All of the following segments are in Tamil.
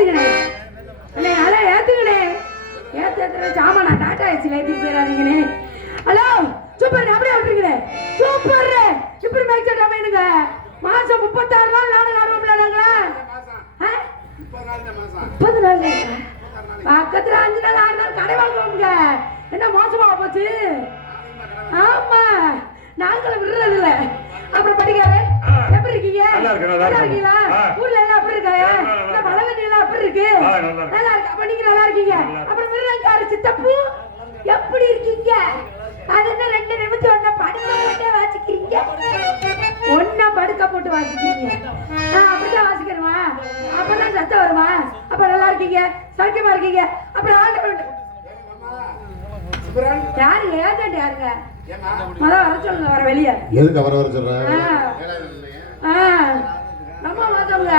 ஏத்துக்கணே அண்ணே அலே ஏத்துக்கணே ஏத்து சாமானா டாடா ஏசில ஏத்திட்டு போயிடாதீங்கண்ணே. ஹலோ சூப்பர் அப்படியே விட்டுருக்கே சூப்பர் இப்படி மேய்ச்ச டமைனுங்க மாசம் 36 நாள் நானும் ஆடுவோம்ல நாங்களா 30 நாள் பக்கத்துல 5 நாள் 6 நாள் கடை வாங்குவோம்ங்க. என்ன மோசமா போச்சு? ஆமா நாங்களும் விடுறது இல்ல. அப்புறம் படிக்காரு எப்படி இருக்கீங்க? நல்லா இருக்கீங்களா? ஊர்ல எல்லாம் எப்படி இருக்காங்க? மழை தண்ணி எல்லாம் எப்படி இருக்கு? நல்லா இருக்கு. அப்ப நீங்க நல்லா இருக்கீங்க. அப்புறம் மிருகங்காரு சித்தப்பு எப்படி இருக்கீங்க? அது என்ன 2 நிமிஷம் ஒன்ன படுக்க போட்டு வாசிக்கிறீங்க? ஒன்னா படுக்க போட்டு வாசிக்கிறீங்க. அப்படிதான் வாசிக்கணுமா? அப்பதான் சத்தம் வருமா? அப்ப நல்லா இருக்கீங்க, சௌக்கியமா இருக்கீங்க. அப்புறம் ஆண்டு யாரு ஏஜென்ட் யாருங்க? அதான் வர சொல்லுங்க. வர வெளியே எதுக்கு அவரை வர சொல்றேன்? நம்ம மாத்தவங்க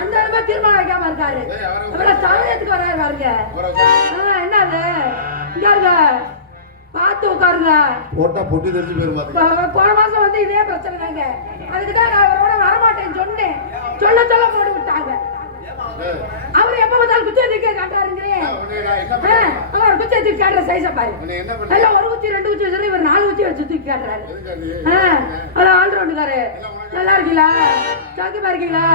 அந்த அளவுக்கு தீர்மானம் வைக்காம இருக்காரு. அப்புறம் சமயத்துக்கு வராரு பாருங்க. என்னது இங்க இருங்க பார்த்து உட்காருங்க. போட்டா பொட்டி தெரிஞ்சு போயிருமா? போன மாசம் வந்து இதே பிரச்சனை தாங்க. அதுக்குதான் நான் அவரோட வரமாட்டேன்னு சொன்னேன். சொல்ல போட்டு விட்டாங்க. அவர் எப்ப பார்த்தாலும் குச்சத்துக்கே காட்டாருங்கிறேன். அவர் குச்சத்துக்கு காட்டுற சைஸ பாரு. எல்லாம் 1 குச்சி 2 குச்சி வச்சு இவர் 4 குச்சி வச்சு தூக்கி காட்டுறாரு. அதான் ஆல்ரவுண்டுக்காரு. நல்லா இருக்கீங்களா? சௌக்கியமா இருக்கீங்களா?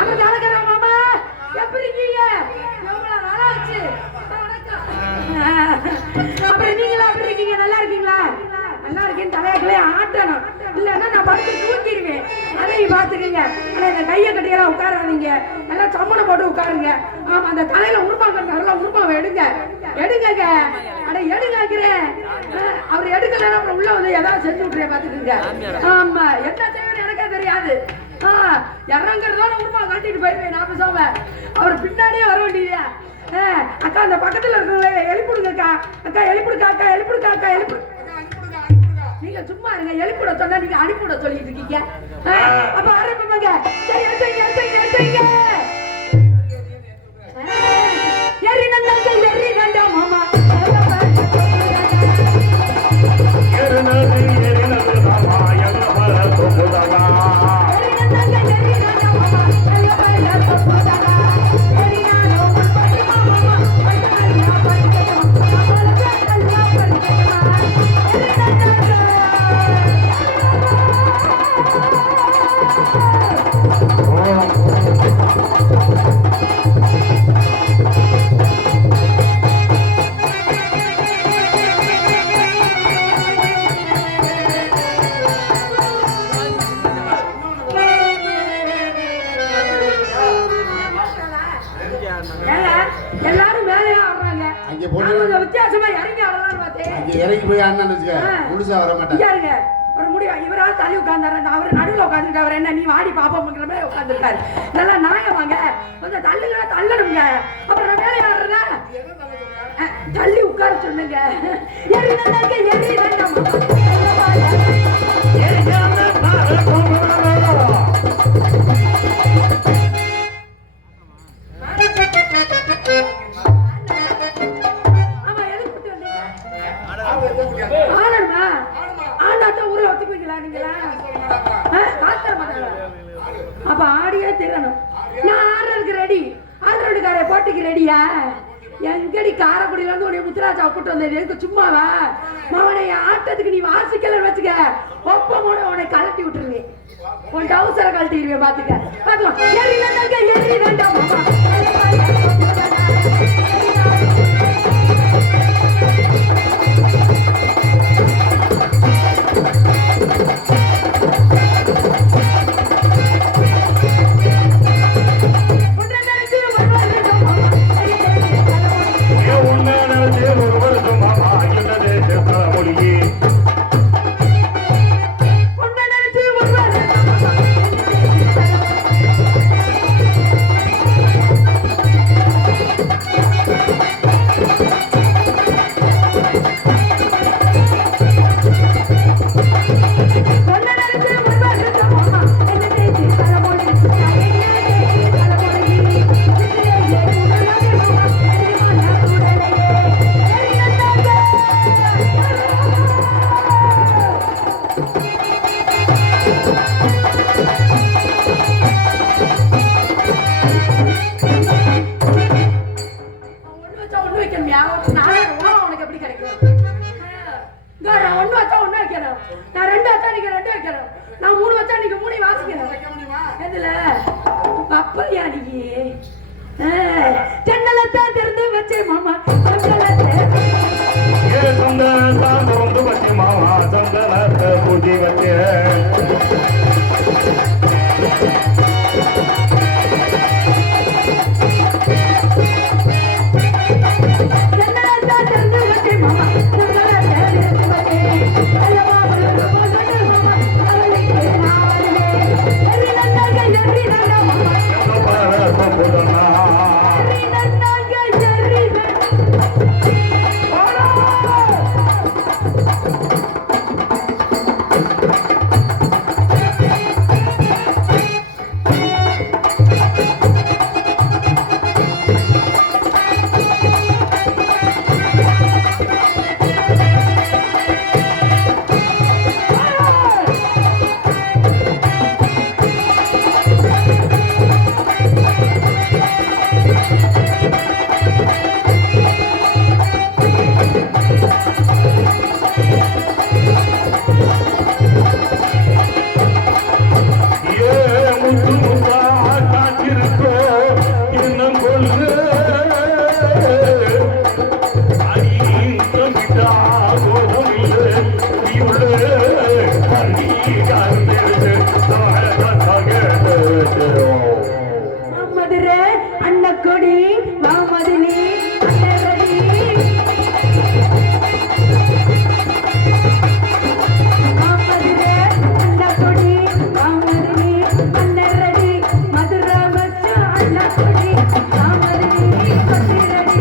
அப்ப கலக்கிறா மாமா எப்படி இருக்கீங்க? எவ்வளவு நாளா ஆச்சு? அப்புறம் நீங்களா எப்படி இருக்கீங்க? நல்லா இருக்கீங்களா? நல்லா இருக்கேன். தலையாக்களே ஆட்டணும் இல்லன்னா நான் படுத்து தூக்கிடுவேன். அதையும் பாத்துக்கீங்க. ஆனா இந்த கையை கட்டியெல்லாம் உட்காராதீங்க. நல்லா சம்மனை போட்டு உட்காருங்க. ஆமா அந்த தலையில உருமா கட்டாருல உருமாவை எடுங்க எடுங்க. அட எடுங்கிறேன். அவர் எடுக்கலன்னா அப்புறம் உள்ள வந்து ஏதாவது செஞ்சு விட்டுறேன் பாத்துக்கீங்க. ஆமா என்ன செய்யணும் எனக்கே தெரியாது. இறங்குறதோட உருமா கட்டிட்டு போயிருவேன். நான் பேசாம அவர் பின்னாடியே வர வேண்டியதா. அக்கா அந்த பக்கத்துல இருக்கவங்களே எழுப்பிடுங்க அக்கா. அக்கா எழுப்பிடுக்கா அக்கா எழுப்பிடுக்கா அக்கா எழுப்பிடு. நீங்க சும்மா இருங்க. எழுப்பிட சொன்னா நீங்க அனுப்பிவிட சொல்லிட்டு இருக்கீங்க. அப்ப ஆரம்பிப்பாங்க. சரி எடுத்துங்க எடுத்துங்க எடுத்துங்க. ஏறி நந்தாங்க ஏறி நந்தா மாமா எல்லாரும் மேலேயே ஆடுறாங்க. வித்தியாசமா இறங்கி ஆடலாம்னு பார்த்தேன். இறங்கி போய் ஆடினான்னு வச்சுக்க முழுசா வர மாட்டாங்க. ஒரு முடிவு இவரால் தள்ளி உட்கார்ந்தாரு. அவர் நடுவில் உட்காந்துட்டு அவர் என்ன நீ வாடி பாப்போம்ங்கிற மாதிரி உட்காந்துருக்காரு. நல்லா நாயமாங்க கொஞ்சம் தள்ளுங்க தள்ளணுங்க. அப்புறம் மேலே ஆடுறதா தள்ளி உட்கார சொன்னுங்க. ஆடணுமா? ஆடாட்ட ஊர்ல ஒத்துப்பீங்களா நீங்களா? அப்ப ஆடியே திறனும். நான் ஆடுறதுக்கு ரெடி. ஆடுறதுக்கார போட்டிக்கு ரெடியா? எங்கடி காரக்குடியில இருந்து உடைய முத்துராஜா கூட்டு வந்தது எதுக்கு சும்மாவா? அவனை ஆட்டத்துக்கு நீ வாசிக்கல வச்சுக்க ஒப்ப மூட உன்னை கழட்டி விட்டுருவேன். உன் டவுசரை கழட்டிடுவேன். பாத்துக்க பாத்துக்கலாம். ஏறி வேண்டாம் மாமா. நான் 2 வச்சா நீங்க 2 வைக்கிறேன். நான் 3 வச்சா நீங்க 3 வாசிக்கிறேன். வைக்க முடியுமா? எதுல அப்படியா நீ ஜன்னலத்தை திறந்து வச்சே மாமா ஜன்னலத்தை ஏ சந்தனத்தை திறந்து வச்சே மாமா சந்தனத்தை பூஜை வச்சே ஜன்னலத்தை திறந்து வச்சே மாமா ஜன்னலத்தை திறந்து வச்சே அல்லவா ஒரு போகட்டு அவளுக்கு நாளே எரி நன்னாங்க மாமா புதனா எரி நன்னாங்க எரி மதுரை அன்னக்கொடி மாமதுனி அன்னரடி மாமதுரை அன்னக்கொடி மாமதுனி அன்னரடி மதுரை மச்ச அன்னக்கொடி மாமதுனி அன்னரடி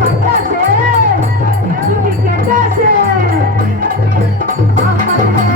பட்டாசே தூக்கி கெட்டாசே மாமதுரை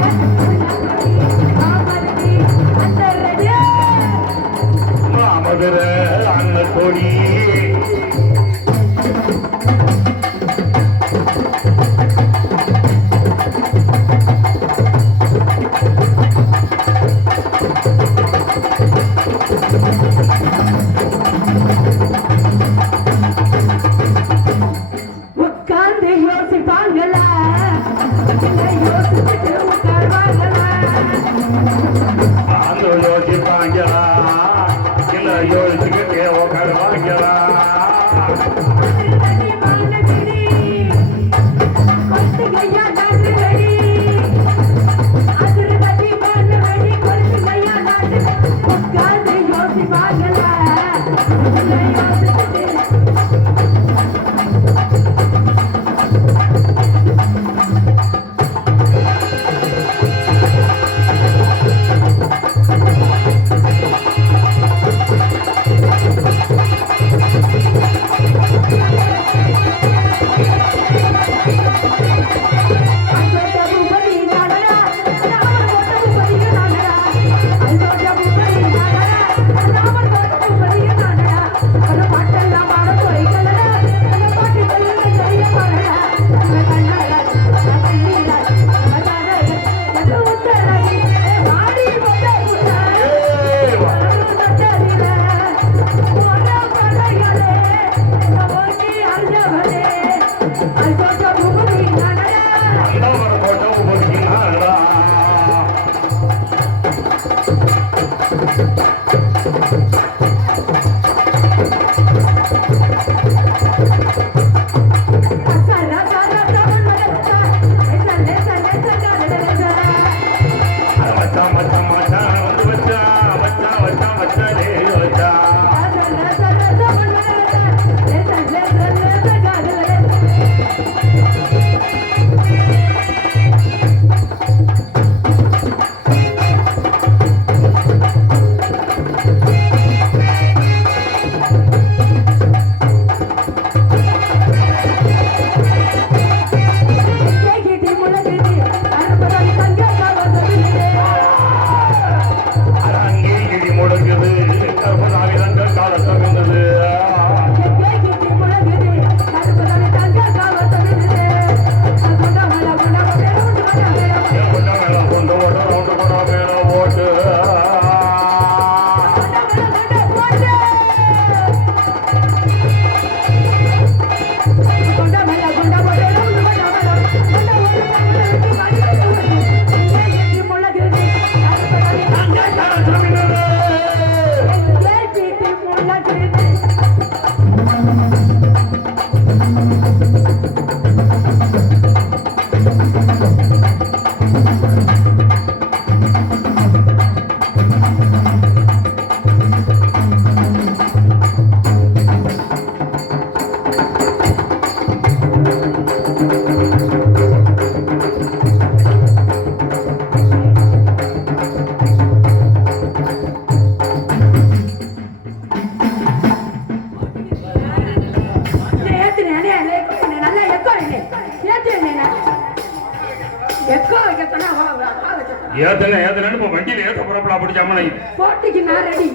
ஏத்தனு இப்ப வண்டியில ஏத்த புறப்படா பிடிச்சாம போட்டிக்கு நான் ரெடி.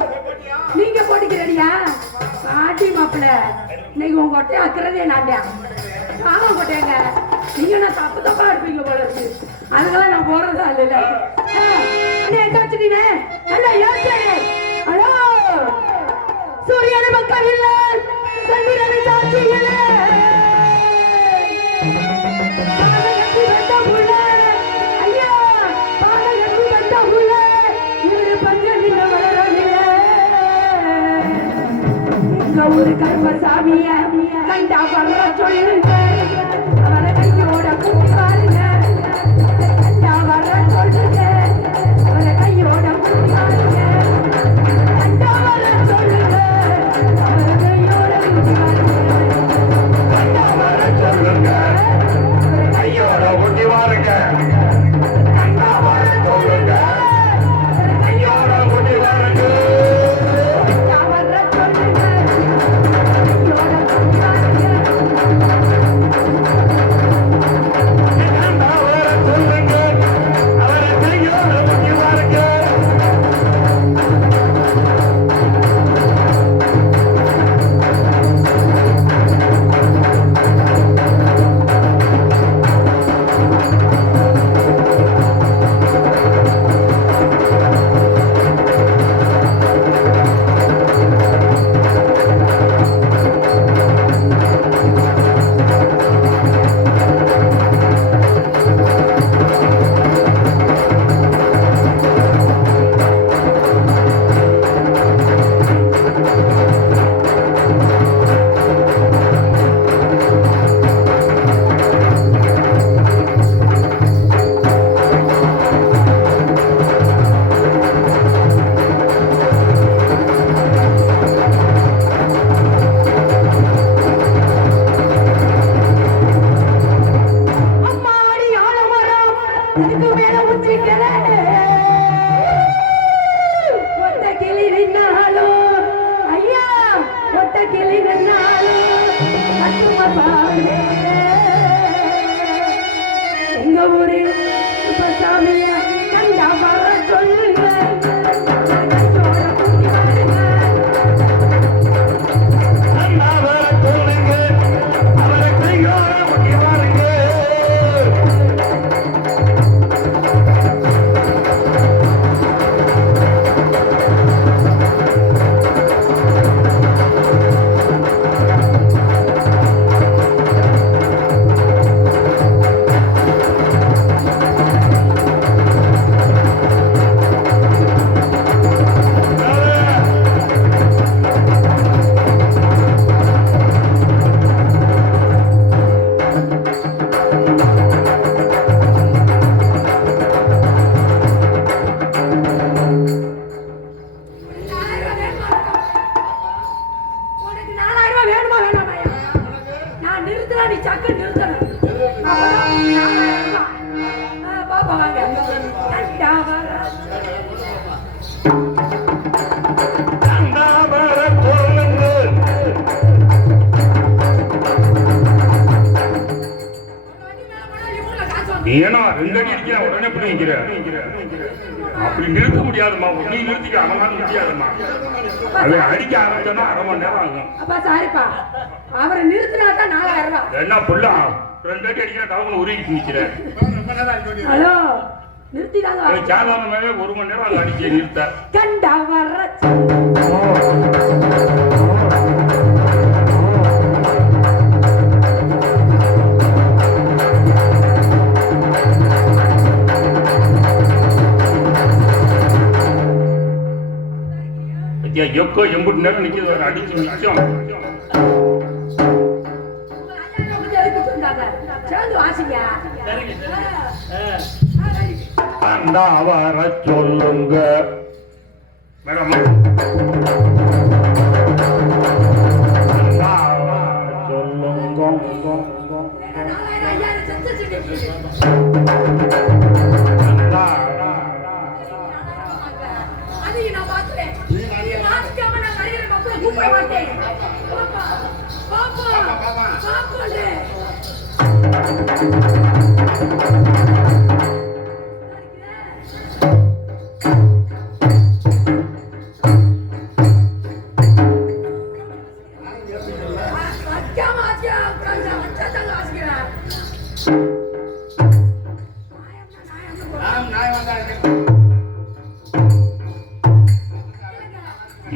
நீங்க போட்டிக்கு ரெடியா? ஆட்டி மாப்பிள்ள இன்னைக்கு உங்க கொட்டையை அக்கிறதே நான்டா. ஆமா கொட்டையங்க, நீங்க நான் தப்பு தப்பா இருப்பீங்க போல இருக்கு. அதனால நான் போறதா இல்ல. காச்சுட்டீங்க நல்லா யோசனை. ஹலோ சூரியனை மக்கள் இல்ல சந்திரனை சாட்சி இல்ல. ஐயா பாடகி வந்த உள்ள இவரு பஞ்சம் இல்ல வளரவில்லை. எங்க ஒரு கர்மசாமிய கண்டா வர்ற சொல்லுங்க. அவரை கையோட கூட்டி பாருங்க. கண்டா வர்ற சொல்லுங்க. அவரை கையோட கூட்டி பாருங்க. கண்டா வர்ற சொல்லுங்க. அவரை கையோட கூட்டி பாருங்க. கண்டா வர்ற சொல்லுங்க. அவரை கையோட ஒட்டி வாருங்க. கண்டா வர்ற சொல்லுங்க. அவரை கையோட ஒட்டி வாருங்க. கண்டா வர்ற சொல்லுங்க. கையோட கூட்டி பாருங்க. இதுக்கு மேல உச்சிக்கல ஒத்த கிளி நின்னாலும் ஐயா ஒத்த கிளி நின்னாலும் கட்டுமா பாருங்க. எங்க ஊரு சாமிய கண்டா வர சொல்லுங்க. ஏன்னா ரெண்டு அடி அடிக்கிற உடனே பிடிக்கிற அப்படி நிறுத்த முடியாதுமா. நீ நிறுத்திக்க அவனால முடியாதுமா. அதை அடிக்க ஆரம்பிச்சோன்னா 1/2 மணி நேரம் ஆகும். அப்பா சாரிப்பா, அவரை நிறுத்தினா தான் 4000 ரூபாய். என்ன புள்ள 2 அடி அடிக்கிற டவுன் உருகிட்டு நிற்கிறேன். ஹலோ நிறுத்தி தாங்க. சாதாரணமாவே 1 மணி நேரம் அடிச்சு நிறுத்த கண்டா வர்ற எப்போ 80 நேரம் நிற்கிறது அடிச்சு நிச்சயம். அண்டா வர சொல்லுங்க மேடம்.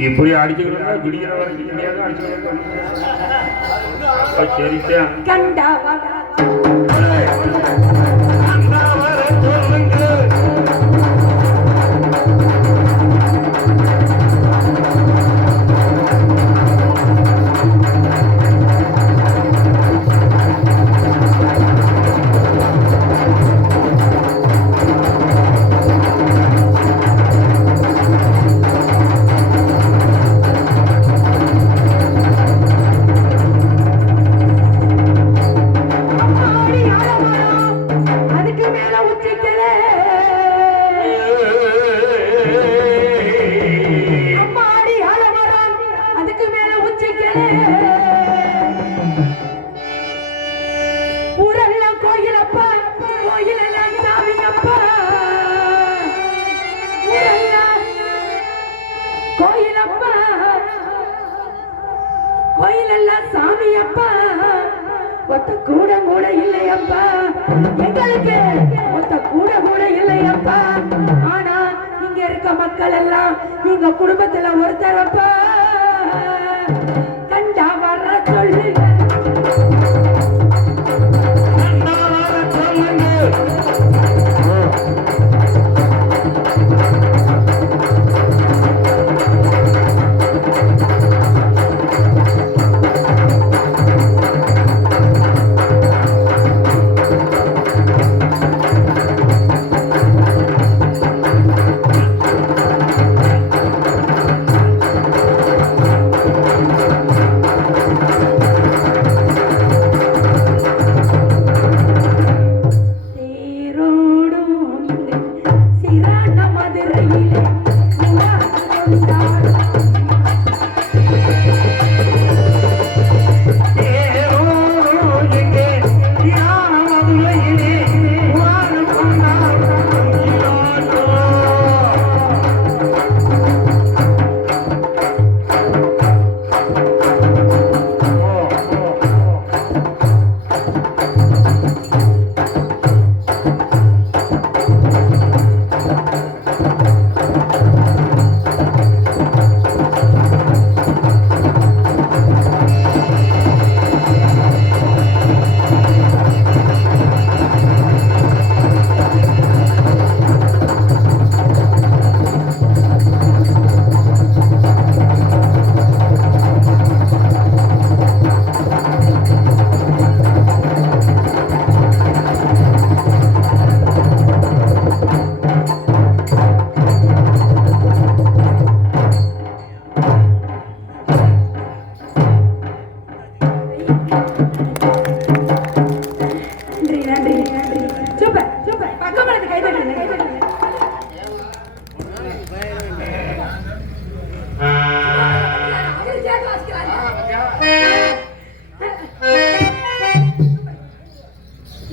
இப்படி அடிச்சுக்கிட்டு விடிகிற வரைக்கும் கிடையாது அடிச்சுக்கிட்டு சரிதான் கண்டா கோயிலெல்லாம் சாமி அப்பா ஒத்த கூட கூட இல்லையப்பா எங்களுக்கு ஒத்த கூட கூட இல்லையப்பா ஆனா இங்க இருக்க மக்கள் எல்லாம் எங்க குடும்பத்துல ஒருத்தரப்பா கண்டா வர்ற சொல்லுங்க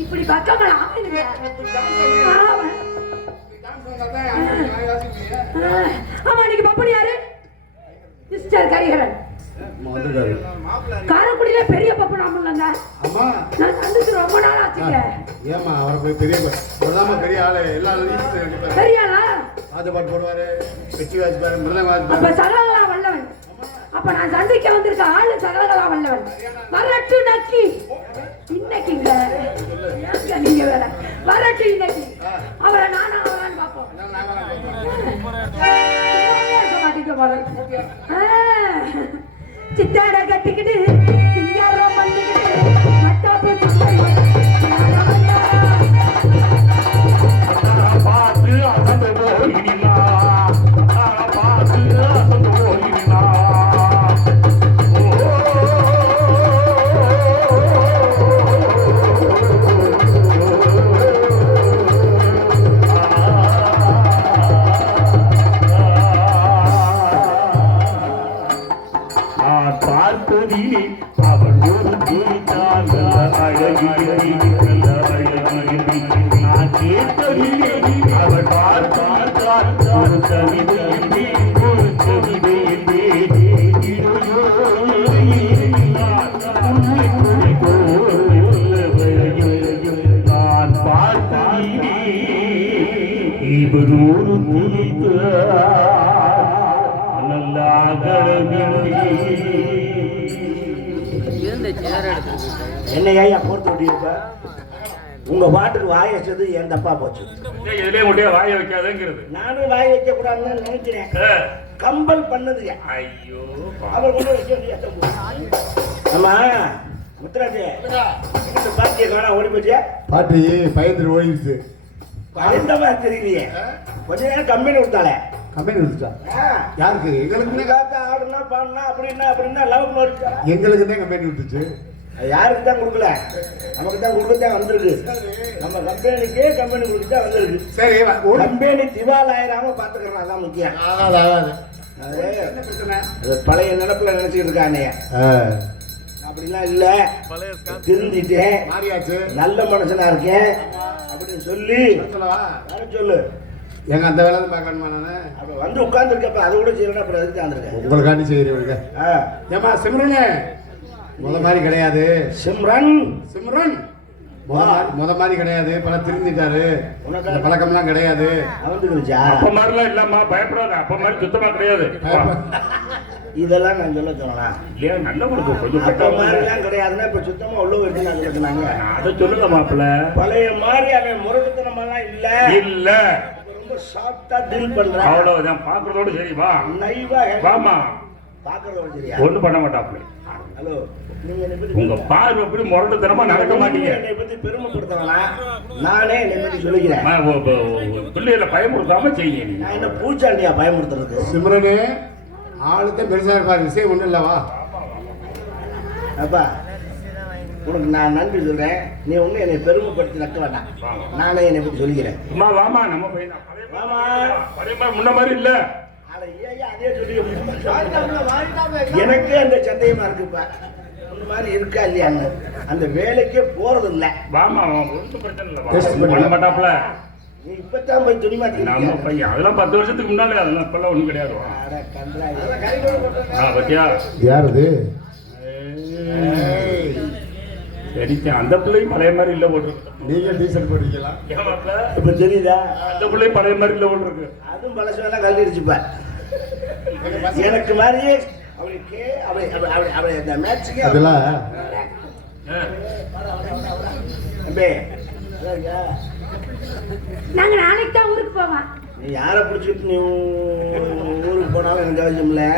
இப்படி பக்கமல ஆமா நீங்க பப்பனி யாரு மிஸ்டர் கரிஹரன் காரக்குடியில பெரிய பப்பன் ஆமலங்க அம்மா நான் வந்து ரொம்ப நாள் ஆச்சுங்க ஏமா அவர் பெரிய பெரிய ஆளு எல்லா பெரிய ஆளா அது பாட்டு போடுவாரு வெச்சி வாசிப்பாரு மிருதங்க வாசிப்பாரு அப்ப சகலகலா வல்லவன் அப்ப நான் சந்திக்க வந்திருக்க ஆளு சகலகலா வல்லவன் வரட்டு நக்கி இன்னைக்குங்க நீங்க வேற வரட்டு இன்னைக்கு அவரை நானா அவரான்னு பாப்போம் சித்தாட கட்டிக்கிட்டு சிங்காரம் பண்ணிக்கிட்டு மட்டாப்பு பார்த்து அசந்து போயினா பார்த்து அசந்து போயினா பார்த்ததிலே அவன் ஒரு கேட்டால் அழகிய நான் கேட்டதிலே அவள் பார்த்தால் ஒரு கவிதை ஒரு கவிதை நான் பார்த்ததிலே இவரு நூறு தீர்த்த என்னையா போர்த்து விட்டிருப்ப உங்க பாட்டுக்கு வாய வச்சது என் தப்பா போச்சு. எதுலயே முடிய வாய வைக்காதங்கிறது. நானும் வாய வைக்க கூடாதுன்னு நினைக்கிறேன். கம்பல் பண்ணதுங்க. ஐயோ அவர் கொண்டு வைக்க ஆமா முத்துராஜே இந்த பாட்டியை காணா ஓடி போச்சியா? பாட்டி பயந்துட்டு ஓடிடுச்சு. பயந்த மாதிரி தெரியலையே. கொஞ்ச நேரம் கம்பெனி கொடுத்தாலே கம்பெனி விட்டுச்சா? யாருக்கு? எங்களுக்கு காத்தா ஆடுனா பாடுனா அப்படின்னா லவ் மாறிச்சா? எங்களுக்கு தான் கம்பெனி விட்டுச்சு. யாருக்கு தான் கொடுக்கல, நமக்கு தான் கொடுக்கத்தான் வந்திருக்கு. நம்ம கம்பெனிக்கே கம்பெனி கொடுக்கத்தான் வந்திருக்கு. சரி கம்பெனி திவால் ஆயிராம பாத்துக்கிறோம், அதான் முக்கியம். ஆகாது. அது பழைய நினைப்புல நினைச்சுக்கிட்டு இருக்கானே, அப்படிலாம் இல்ல, திருந்திட்டேன், மாறியாச்சு, நல்ல மனுஷனா இருக்கேன் அப்படின்னு சொல்லி சொல்லவா? சொல்லு. எங்க அந்த வேலை பார்க்கணுமா? நானு அப்ப வந்து உட்கார்ந்துருக்கப்ப அதை கூட செய்யணும். அப்புறம் எதுக்கு வந்திருக்கேன்? உங்களுக்காண்டி செய்யறீங்க. ஏமா சிம்ரனே முத மாதிரி கிடையாது. சிம்ரன் முத மாதிரி கிடையாது. பல திருந்திட்டாரு. இந்த பழக்கம்லாம் கிடையாது. அப்ப மாதிரிலாம் இல்லம்மா, பயப்படாத. அப்ப மாதிரி சுத்தமா கிடையாது. இதெல்லாம் நான் சொல்ல சொன்னா இல்லையா? நல்ல கொடுக்கும் கொஞ்சம் அப்ப மாதிரிலாம் கிடையாதுன்னா இப்ப சுத்தமா உள்ள வச்சு நான் சொன்னாங்க. அதை சொல்லுங்க மாப்பிள்ள. பழைய மாதிரி அவன் முரட்டுத்தனமெல்லாம் இல்ல இல்ல, ரொம்ப சாஃப்டா டீல் பண்றான். அவ்வளவுதான். பாக்குறதோட சரி. வா நைவா வாமா. பாக்குறதோட சரியா ஒண்ணு பண்ண மாட்டாப்ல. ஹலோ, நீங்க என்னை பத்தி உங்க பார்வை எப்படி முரட்டுத்தனமா நடக்க மாட்டீங்க. என்னை பத்தி பெருமைப்படுத்தவனா? நானே என்னை பத்தி சொல்லிக்கிறேன். பிள்ளைகளை பயமுறுத்தாம செய்ய. நான் என்ன பூச்சாண்டியா பயமுறுத்துறது? சிம்ரனே ஆளுதான் பெருசா இருப்பாரு. விஷயம் ஒண்ணும் இல்லவா? அப்பா உனக்கு நான் நன்றி சொல்றேன். நீ ஒண்ணு என்னை பெருமைப்படுத்தி நக்க வேண்டாம். நானே என்னை பத்தி சொல்லிக்கிறேன். வாமா, நம்ம பையன் வாமா. முன்ன மாதிரி இல்ல. அதே சொல்லி எனக்கு அந்த சந்தேகமா இருக்குப்பா, இந்த மாதிரி இருக்கா இல்லையான்னு. அந்த வேலைக்கே போறது இல்ல. வாமா, ஒன்றும் பிரச்சனை இல்ல. பண்ண மாட்டாப்ல. நீ இப்பதான் போய் துணி மாத்தி. நம்ம பையன் அதெல்லாம் 10 வருஷத்துக்கு முன்னாலே, அதெல்லாம் இப்பெல்லாம் ஒண்ணும் கிடையாது. பத்தியா யாருது? சரிங்க, அந்த பிள்ளையும் பழைய மாதிரி இல்ல போட்டுருக்கு. நீங்க டீசல் போட்டுக்கலாம். இப்ப தெரியுதா? அந்த பிள்ளையும் பழைய மாதிரி இல்ல போட்டுருக்கு. அதுவும் பழசு வேலை கழட்டிடுச்சுப்பா. எனக்கு மாதிரியே அவளுக்கு அவளை அந்த மேட்சுக்கு அதெல்லாம் நாங்க நாளைக்கு தான் ஊருக்கு போவோம். நீ யாரை பிடிச்சிட்டு நீ ஊருக்கு போனாலும் எனக்கு அவசியம் இல்லை.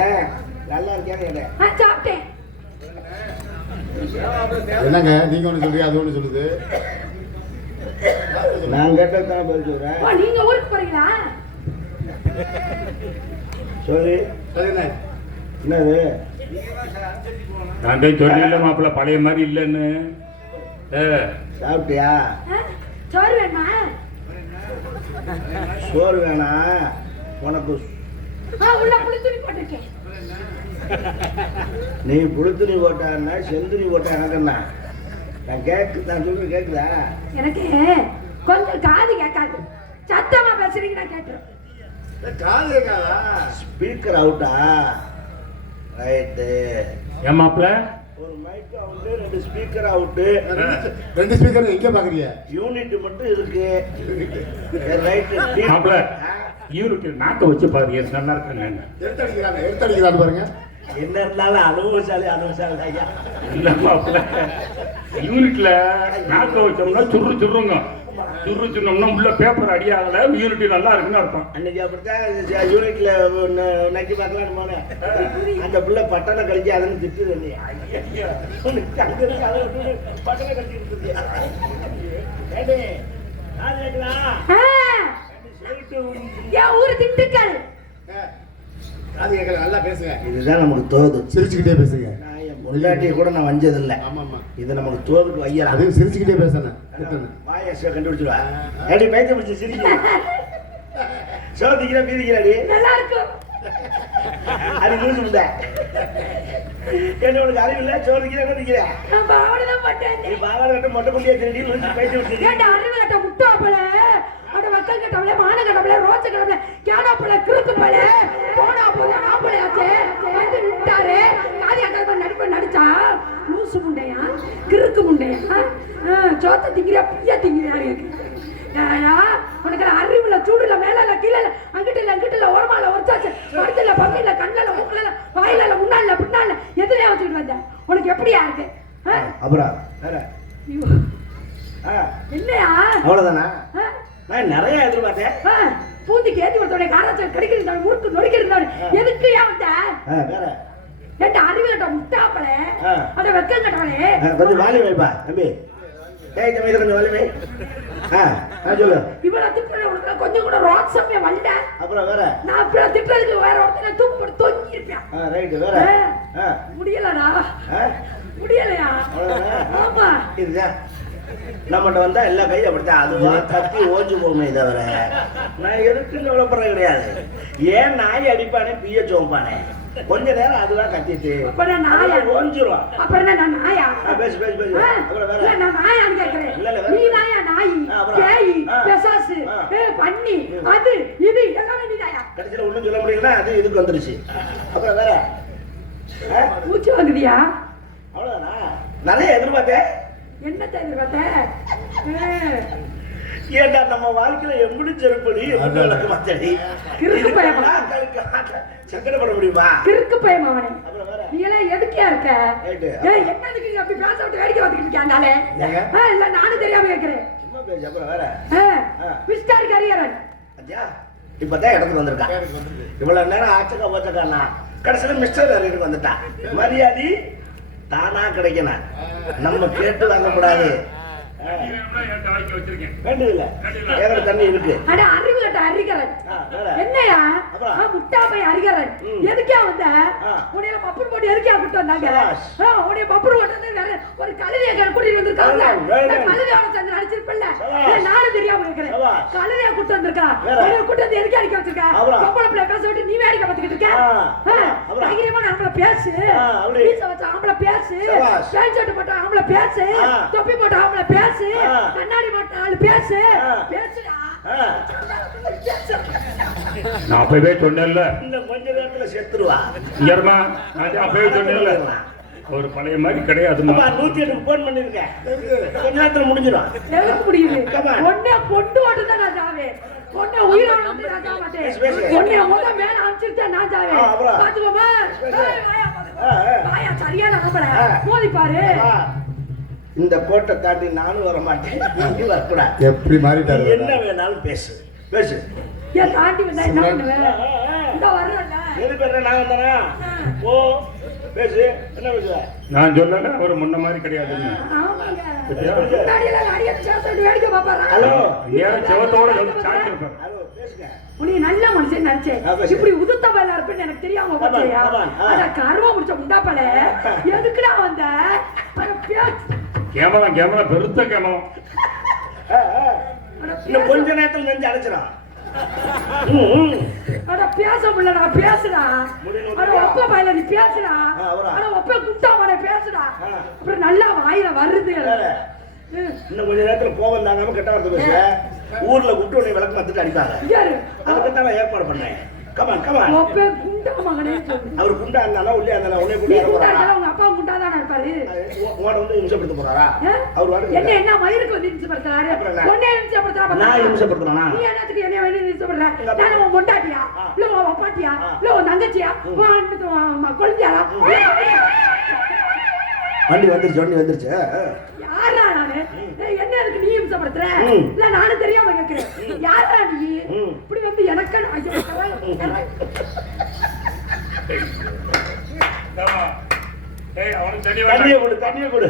நல்லா இருக்கேன்னு கேட்டேன். சாப்பிட்டேன். என்னங்க நீங்க ஒண்ணு சொல்றீங்க, அது ஒண்ணு சொல்லுது. நான் கேட்டதான் பதில் சொல்றேன். நீங்க ஊருக்கு போறீங்களா? சொல்லி என்னது? நான் சொல்லல மாப்பிள்ள, பழைய மாதிரி இல்லைன்னு. சாப்பிட்டியா? சோறு வேணுமா? சோறு வேணா உனக்கு. உள்ள புளித்துணி போட்டிருக்கேன். நீ புளித்துணி போட்டான்னா செந்துணி போட்டா எனக்குன்னா நான் சொல்றது கேக்குதா? எனக்கு கொஞ்சம் காது கேட்காது. சத்தமா பேசுறீங்க, நான் கேட்கிறேன். காது கேட்காதா? ஸ்பீக்கர் அவுட்டா? ரைட்டு. ஏன் மாப்பிள்ள? ஒரு mike out, 2 speaker out. 2 speaker எங்க பாக்குறீங்க? யூனிட் மட்டும் இருக்கு. ரைட்டு. மாப்பிள்ள இவருக்கு நாக்க வச்சு பாருங்க, நல்லா இருக்காங்க. எடுத்தடிக்கிறான்னு பாருங்க. என்ன இருந்தாலும் அனுபவசாலி ஐயா. இல்ல மாப்பிள்ள, யூனிட்ல நாக்க வச்சோம்னா சுருங்க. சுருச்சோம்னா உள்ள பேப்பர் அடியாகல. யூனிட் நல்லா இருக்குன்னு அர்த்தம். அன்னைக்கு அப்படித்தான் யூனிட்ல நக்கி பார்க்கலான்னு போனேன். அந்த பிள்ளை பட்டனை கழிச்சு அதுன்னு திட்டுது. பட்டனை கழிச்சு ஊரு திண்டுக்கல். காது கேட்கல, நல்லா பேசுங்க. இதுதான் நமக்கு தோது. சிரிச்சுக்கிட்டே பேசுங்க. பொண்டாட்டியை கூட நான் வஞ்சதில்லை. ஆமாமா, இதை நமக்கு தோதுக்கு வையலாம். அது சிரிச்சுக்கிட்டே பேசுறேன். வாயை கண்டுபிடிச்சிருவா. ஏடி பயத்தை பிடிச்சி சிரிக்க சோதிக்கிற பீதிக்கிறாடி. நல்லா இருக்கும். அது லூசு முண்டை. என்ன உனக்கு அறிவு இல்லை? சோதிக்கிற நிற்கிற. நான் பாவடைதான் பட்டேன். நீ பாவாடை கட்ட மொட்டை புள்ளியா திருடி லூசு பயத்தை விட்டு. ஏன்டா அறிவு கட்ட முட்டாப்பல, அட மக்கள் கட்டவளே, மான கட்டவளே, ரோச்ச கட்டவளே, கேடாப்பல, கிறுக்கு பல, போனா போதா நாப்பளையாச்சே வந்து நின்ட்டாரு. காதியா கல்ப நடிச்சா லூசு முண்டையா, கிறுக்கு முண்டையா, சோத்த திங்கிறியா, பிய்யா திங்கிறியா? உனக்கு அறிவுல சூடுல மேல கீழே அங்கிட்டு இல்ல ஓரமா இல்ல ஒருத்தாச்சு படுத்துல பம்பில கண்ணல மூக்கல வாயில முன்னால பின்னால எதுலயே வச்சுட்டு வந்த உனக்கு எப்படியா இருக்கு அப்புறம் வேற ஐயோ. என்னையா அவ்வளவுதானா நான் நிறைய எதிர்பார்த்தேன் பூந்திக்கு ஏத்தி கொடுத்தோட காராச்சல் கடிக்கிறது முறுக்கு நொடிக்கிறது எதுக்கு ஏன் வந்த வேற என்கிட்ட அறிவு கட்ட முட்டாப்பளே அதை வெக்கம் கட்டவளே கொஞ்சம் வாலி வைப்பா தம்பி ஏய் தம்பி இதை கொஞ்சம் வாலி வை சொல்லு இவனை திட்டுற உனக்கு கொஞ்சம் கூட ரோட்சமே வரல அப்புறம் வேற நான் அப்புறம் திட்டுறதுக்கு வேற ஒருத்தனை தூக்கு போட்டு தொங்கி இருப்பேன் ரைட்டு வேற முடியலடா முடியலையா ஆமா இதுதான் நம்மகிட்ட வந்தா எல்லா கையும் அப்படித்தான் அதுவா தப்பி ஓஞ்சு போகுமே தவிர நான் எதுக்குன்னு விளம்பரம் கிடையாது ஏன் நாய் அடிப்பானே பிய சோப்பானே கொஞ்ச நேரம் அதுதான் கத்திட்டு ஓஞ்சிரும் அப்புறம் நான் நாயா பேசு பேசு பேசு அப்புறம் வேற நான் நாயான்னு கேக்குறேன் நீ நாயா நாய் பேய் பிசாசு பன்னி அது இது எல்லாமே நீ நாயா கடைசியில ஒண்ணும் சொல்ல முடியலன்னா அது இதுக்கு வந்துருச்சு அப்புறம் வேற மூச்சு வாங்குதியா அவ்வளவுதானா நிறைய எதிர்பார்த்தேன் என்னத்தை எதிர்பார்த்த ஏண்டா நம்ம வாழ்க்கையில எப்படி செருப்படி மத்தடி கிறுக்கு பயமா சங்கடப்பட முடியுமா கிறுக்கு பயமா அவனே நீ எல்லாம் எதுக்கியா இருக்க என்னதுக்கு அப்படி பேச விட்டு வேடிக்கை பார்த்துக்கிட்டு இருக்காண்டாலே இல்ல நானும் தெரியாம கேட்கிறேன் சும்மா பேசு அப்புறம் வேற மிஸ்டர் கரியரன் இப்பதான் இடத்துக்கு வந்திருக்கா இவ்வளவு நேரம் ஆச்சக்கா போச்சக்கானா கடைசியில மிஸ்டர் கரியருக்கு வந்துட்டா மரியாதை தானா கிடைக்கணும் நம்ம கேட்டு வாங்கக்கூடாது வேண்டியதில்ல ஏகட தண்ணி இருக்கு அட அறிவு கட்ட அறிகரன் என்னையா முட்டா போய் அறிகரன் எதுக்கே வந்த உடைய பப்புர் போட்டு எதுக்கே கூட்டு வந்தாங்க உடைய பப்புர் போட்டு வேற ஒரு கழுதையை கூட்டிட்டு வந்திருக்காங்க கழுதையோட சேர்ந்து நடிச்சிருப்பல்ல நானும் தெரியாம இருக்கிறேன் கழுதையை கூட்டு வந்திருக்கா கூட்டு வந்து எதுக்கே அடிக்க வச்சிருக்கா பொம்பளை பிள்ளை பேச விட்டு நீ வேடிக்கை பார்த்துக்கிட்டு இருக்க தைரியமா நம்மள பேசு வீச வச்ச ஆம்பளை பேசு பேண்ட் ஷர்ட் போட்ட ஆம்பளை பேசு தொப்பி போட்ட ஆம்பளை பேசு கண்ணாடி மாட்டாள் பேசு பேசுடா நான் அப்பவே சொன்னேன்ல இன்னும் கொஞ்ச நேரத்துல செத்துருவா இங்கர்மா நான் அப்பவே சொன்னேன்ல ஒரு பழைய மாதிரி கிடையாதுமா 108 போன் பண்ணிருக்கேன் கொஞ்ச நேரத்துல முடிஞ்சிடும் எதுக்கு முடியுது ஒண்ணே கொண்டு ஓட்டுதான் நான் சாவேன் ஒண்ணே உயிரோட வந்து நான் சாக மாட்டேன் ஒண்ணே முத மேல அனுப்பிச்சிருந்தா நான் சாவேன் பாத்துக்கோமா வாயா சரியான நம்பல மோதி பாரு இந்த கோட்டை தாண்டி நானும் வர மாட்டேன் நீ வரக்கூடாது எப்படி மாறிட்டாரு என்ன வேணாலும் பேசு பேசு ஏன் தாண்டி வந்தா என்ன பண்ணுவேன் இந்த வரல எதுக்கு வர்ற நான் வந்தானா ஓ பேசு என்ன பேசுவ நான் சொல்லல ஒரு முன்ன மாதிரி கிடையாதுன்னு ஆமாங்க முன்னாடி எல்லாம் அடிய சேர்த்து வேடிக்கை பாப்பாரா ஹலோ நேரா செவத்தோட சாட்சி இருப்பாரு ஹலோ பேசுங்க உன்னை நல்ல மனுஷன் நினைச்சேன் இப்படி உதுத்த வேலை இருப்பேன்னு எனக்கு தெரியாம போச்சையா அத கருவா முடிச்ச முண்டாப்பல எதுக்குடா வந்த கேமரா பெருத்த கேமரா இன்னும் கொஞ்ச நேரத்துல நெஞ்சு அடைச்சிடும் அட பேச முடியலடா பேசுடா அட ஒப்ப பையல நீ பேசுடா அட ஒப்ப குட்டாமனே பேசுடா அப்புறம் நல்லா வாயில வருது இன்னும் கொஞ்ச நேரத்துல கோபம் தாங்காம கெட்ட வார்த்தை பேசுற ஊர்ல விட்டு உடனே விளக்கு வந்துட்டு அடிப்பாங்க அதுக்கு தான் நான் ஏற்பாடு பண்ணேன் கமான் கமான் ஒப்ப குண்டா மகனே அவர் குண்டா இருந்தாலும் உள்ளே இருந்தாலும் உடனே குண்டா போறாரா உங்க அப்பா குண்டா தான இருப்பாரு உங்கள வந்து இம்சப்படுத்த போறாரா அவர் வாங்க என்ன மயிருக்கு வந்து இம்சப்படுத்துறாரு ஒண்ணே இம்சப்படுத்துறா நான் இம்சப்படுத்துறேனா நீ என்னத்துக்கு என்ன வேணும் இம்சப்படுற நான் உன் பொண்டாட்டியா இல்ல உன் அப்பாட்டியா இல்ல உன் தங்கச்சியா உன் குழந்தையாரா வண்டி வந்துருச்சு யாரா நானு என்ன இருக்கு நீ இம்சப்படுத்துற இல்ல நானும் தெரியாம கேக்குறேன் யாரா நீ இப்படி வந்து எனக்கு தண்ணியை கொடு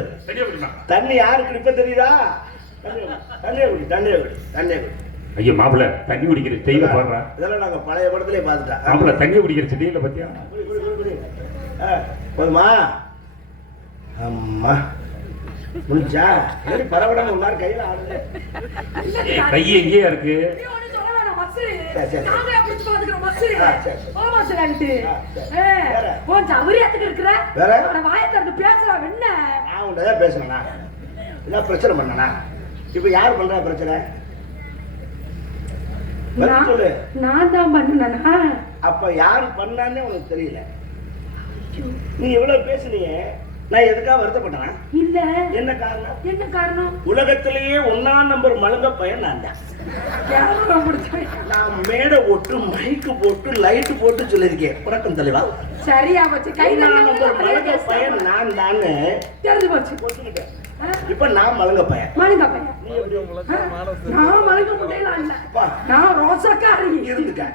தண்ணி யாருக்கு இப்ப தெரியுதா தண்ணியை குடி ஐயோ மாப்பிள்ள தண்ணி குடிக்கிற செய்த பாடுறா இதெல்லாம் நாங்க பழைய படத்திலே பார்த்துட்டோம் மாப்பிள்ள தண்ணி குடிக்கிற செடியில பத்தியா போதுமா அம்மா முடிஞ்சா பரவடாம ஒரு மாதிரி கையில ஆடுது கை எங்கேயா இருக்கு பேசுறா பிரச்சனை பண்ணனா இப்ப யாரு பண்றா பிரச்சனை சொல்லு நான் தான் பண்ணனா அப்ப யாரு பண்ணான்னு உனக்கு தெரியல நீ எவ்வளவு பேசுனீங்க நான் எதுக்காக வருத்தப்பட்டேன் இல்ல என்ன காரணம் உலகத்திலேயே 1ஆம் நம்பர் மழுங்க பையன் நான் தான் கேமரா பிடிச்சி நான் மேடை போட்டு மைக்கு போட்டு லைட்டு போட்டு சொல்லியிருக்கேன். வணக்கம் தலைவா. சரியா போச்சு. கை நான் ஒரு மலங்க பையன் நான் தானே தெரிஞ்சு போச்சு. ஒத்துக்கிட்டேன். இப்ப நான் மலங்க பையன். மழுங்க பையன். நான் மழுங்க முட்டையில இல்ல. நான் ரோசக்காரி. இருந்துக்க.